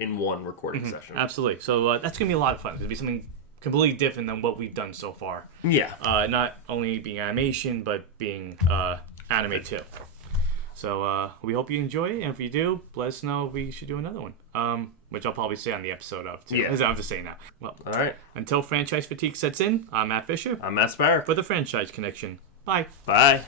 in one recording session. Absolutely. So that's going to be a lot of fun. It's going to be something completely different than what we've done so far. Yeah. Not only being animation, but being anime too. So we hope you enjoy it, and if you do, let us know if we should do another one. Which I'll probably say on the episode of too. Yeah. I'm just saying now. Well, all right. Until franchise fatigue sets in, I'm Matt Fisher. I'm Matt Sparrow. For the Franchise Connection. Bye. Bye.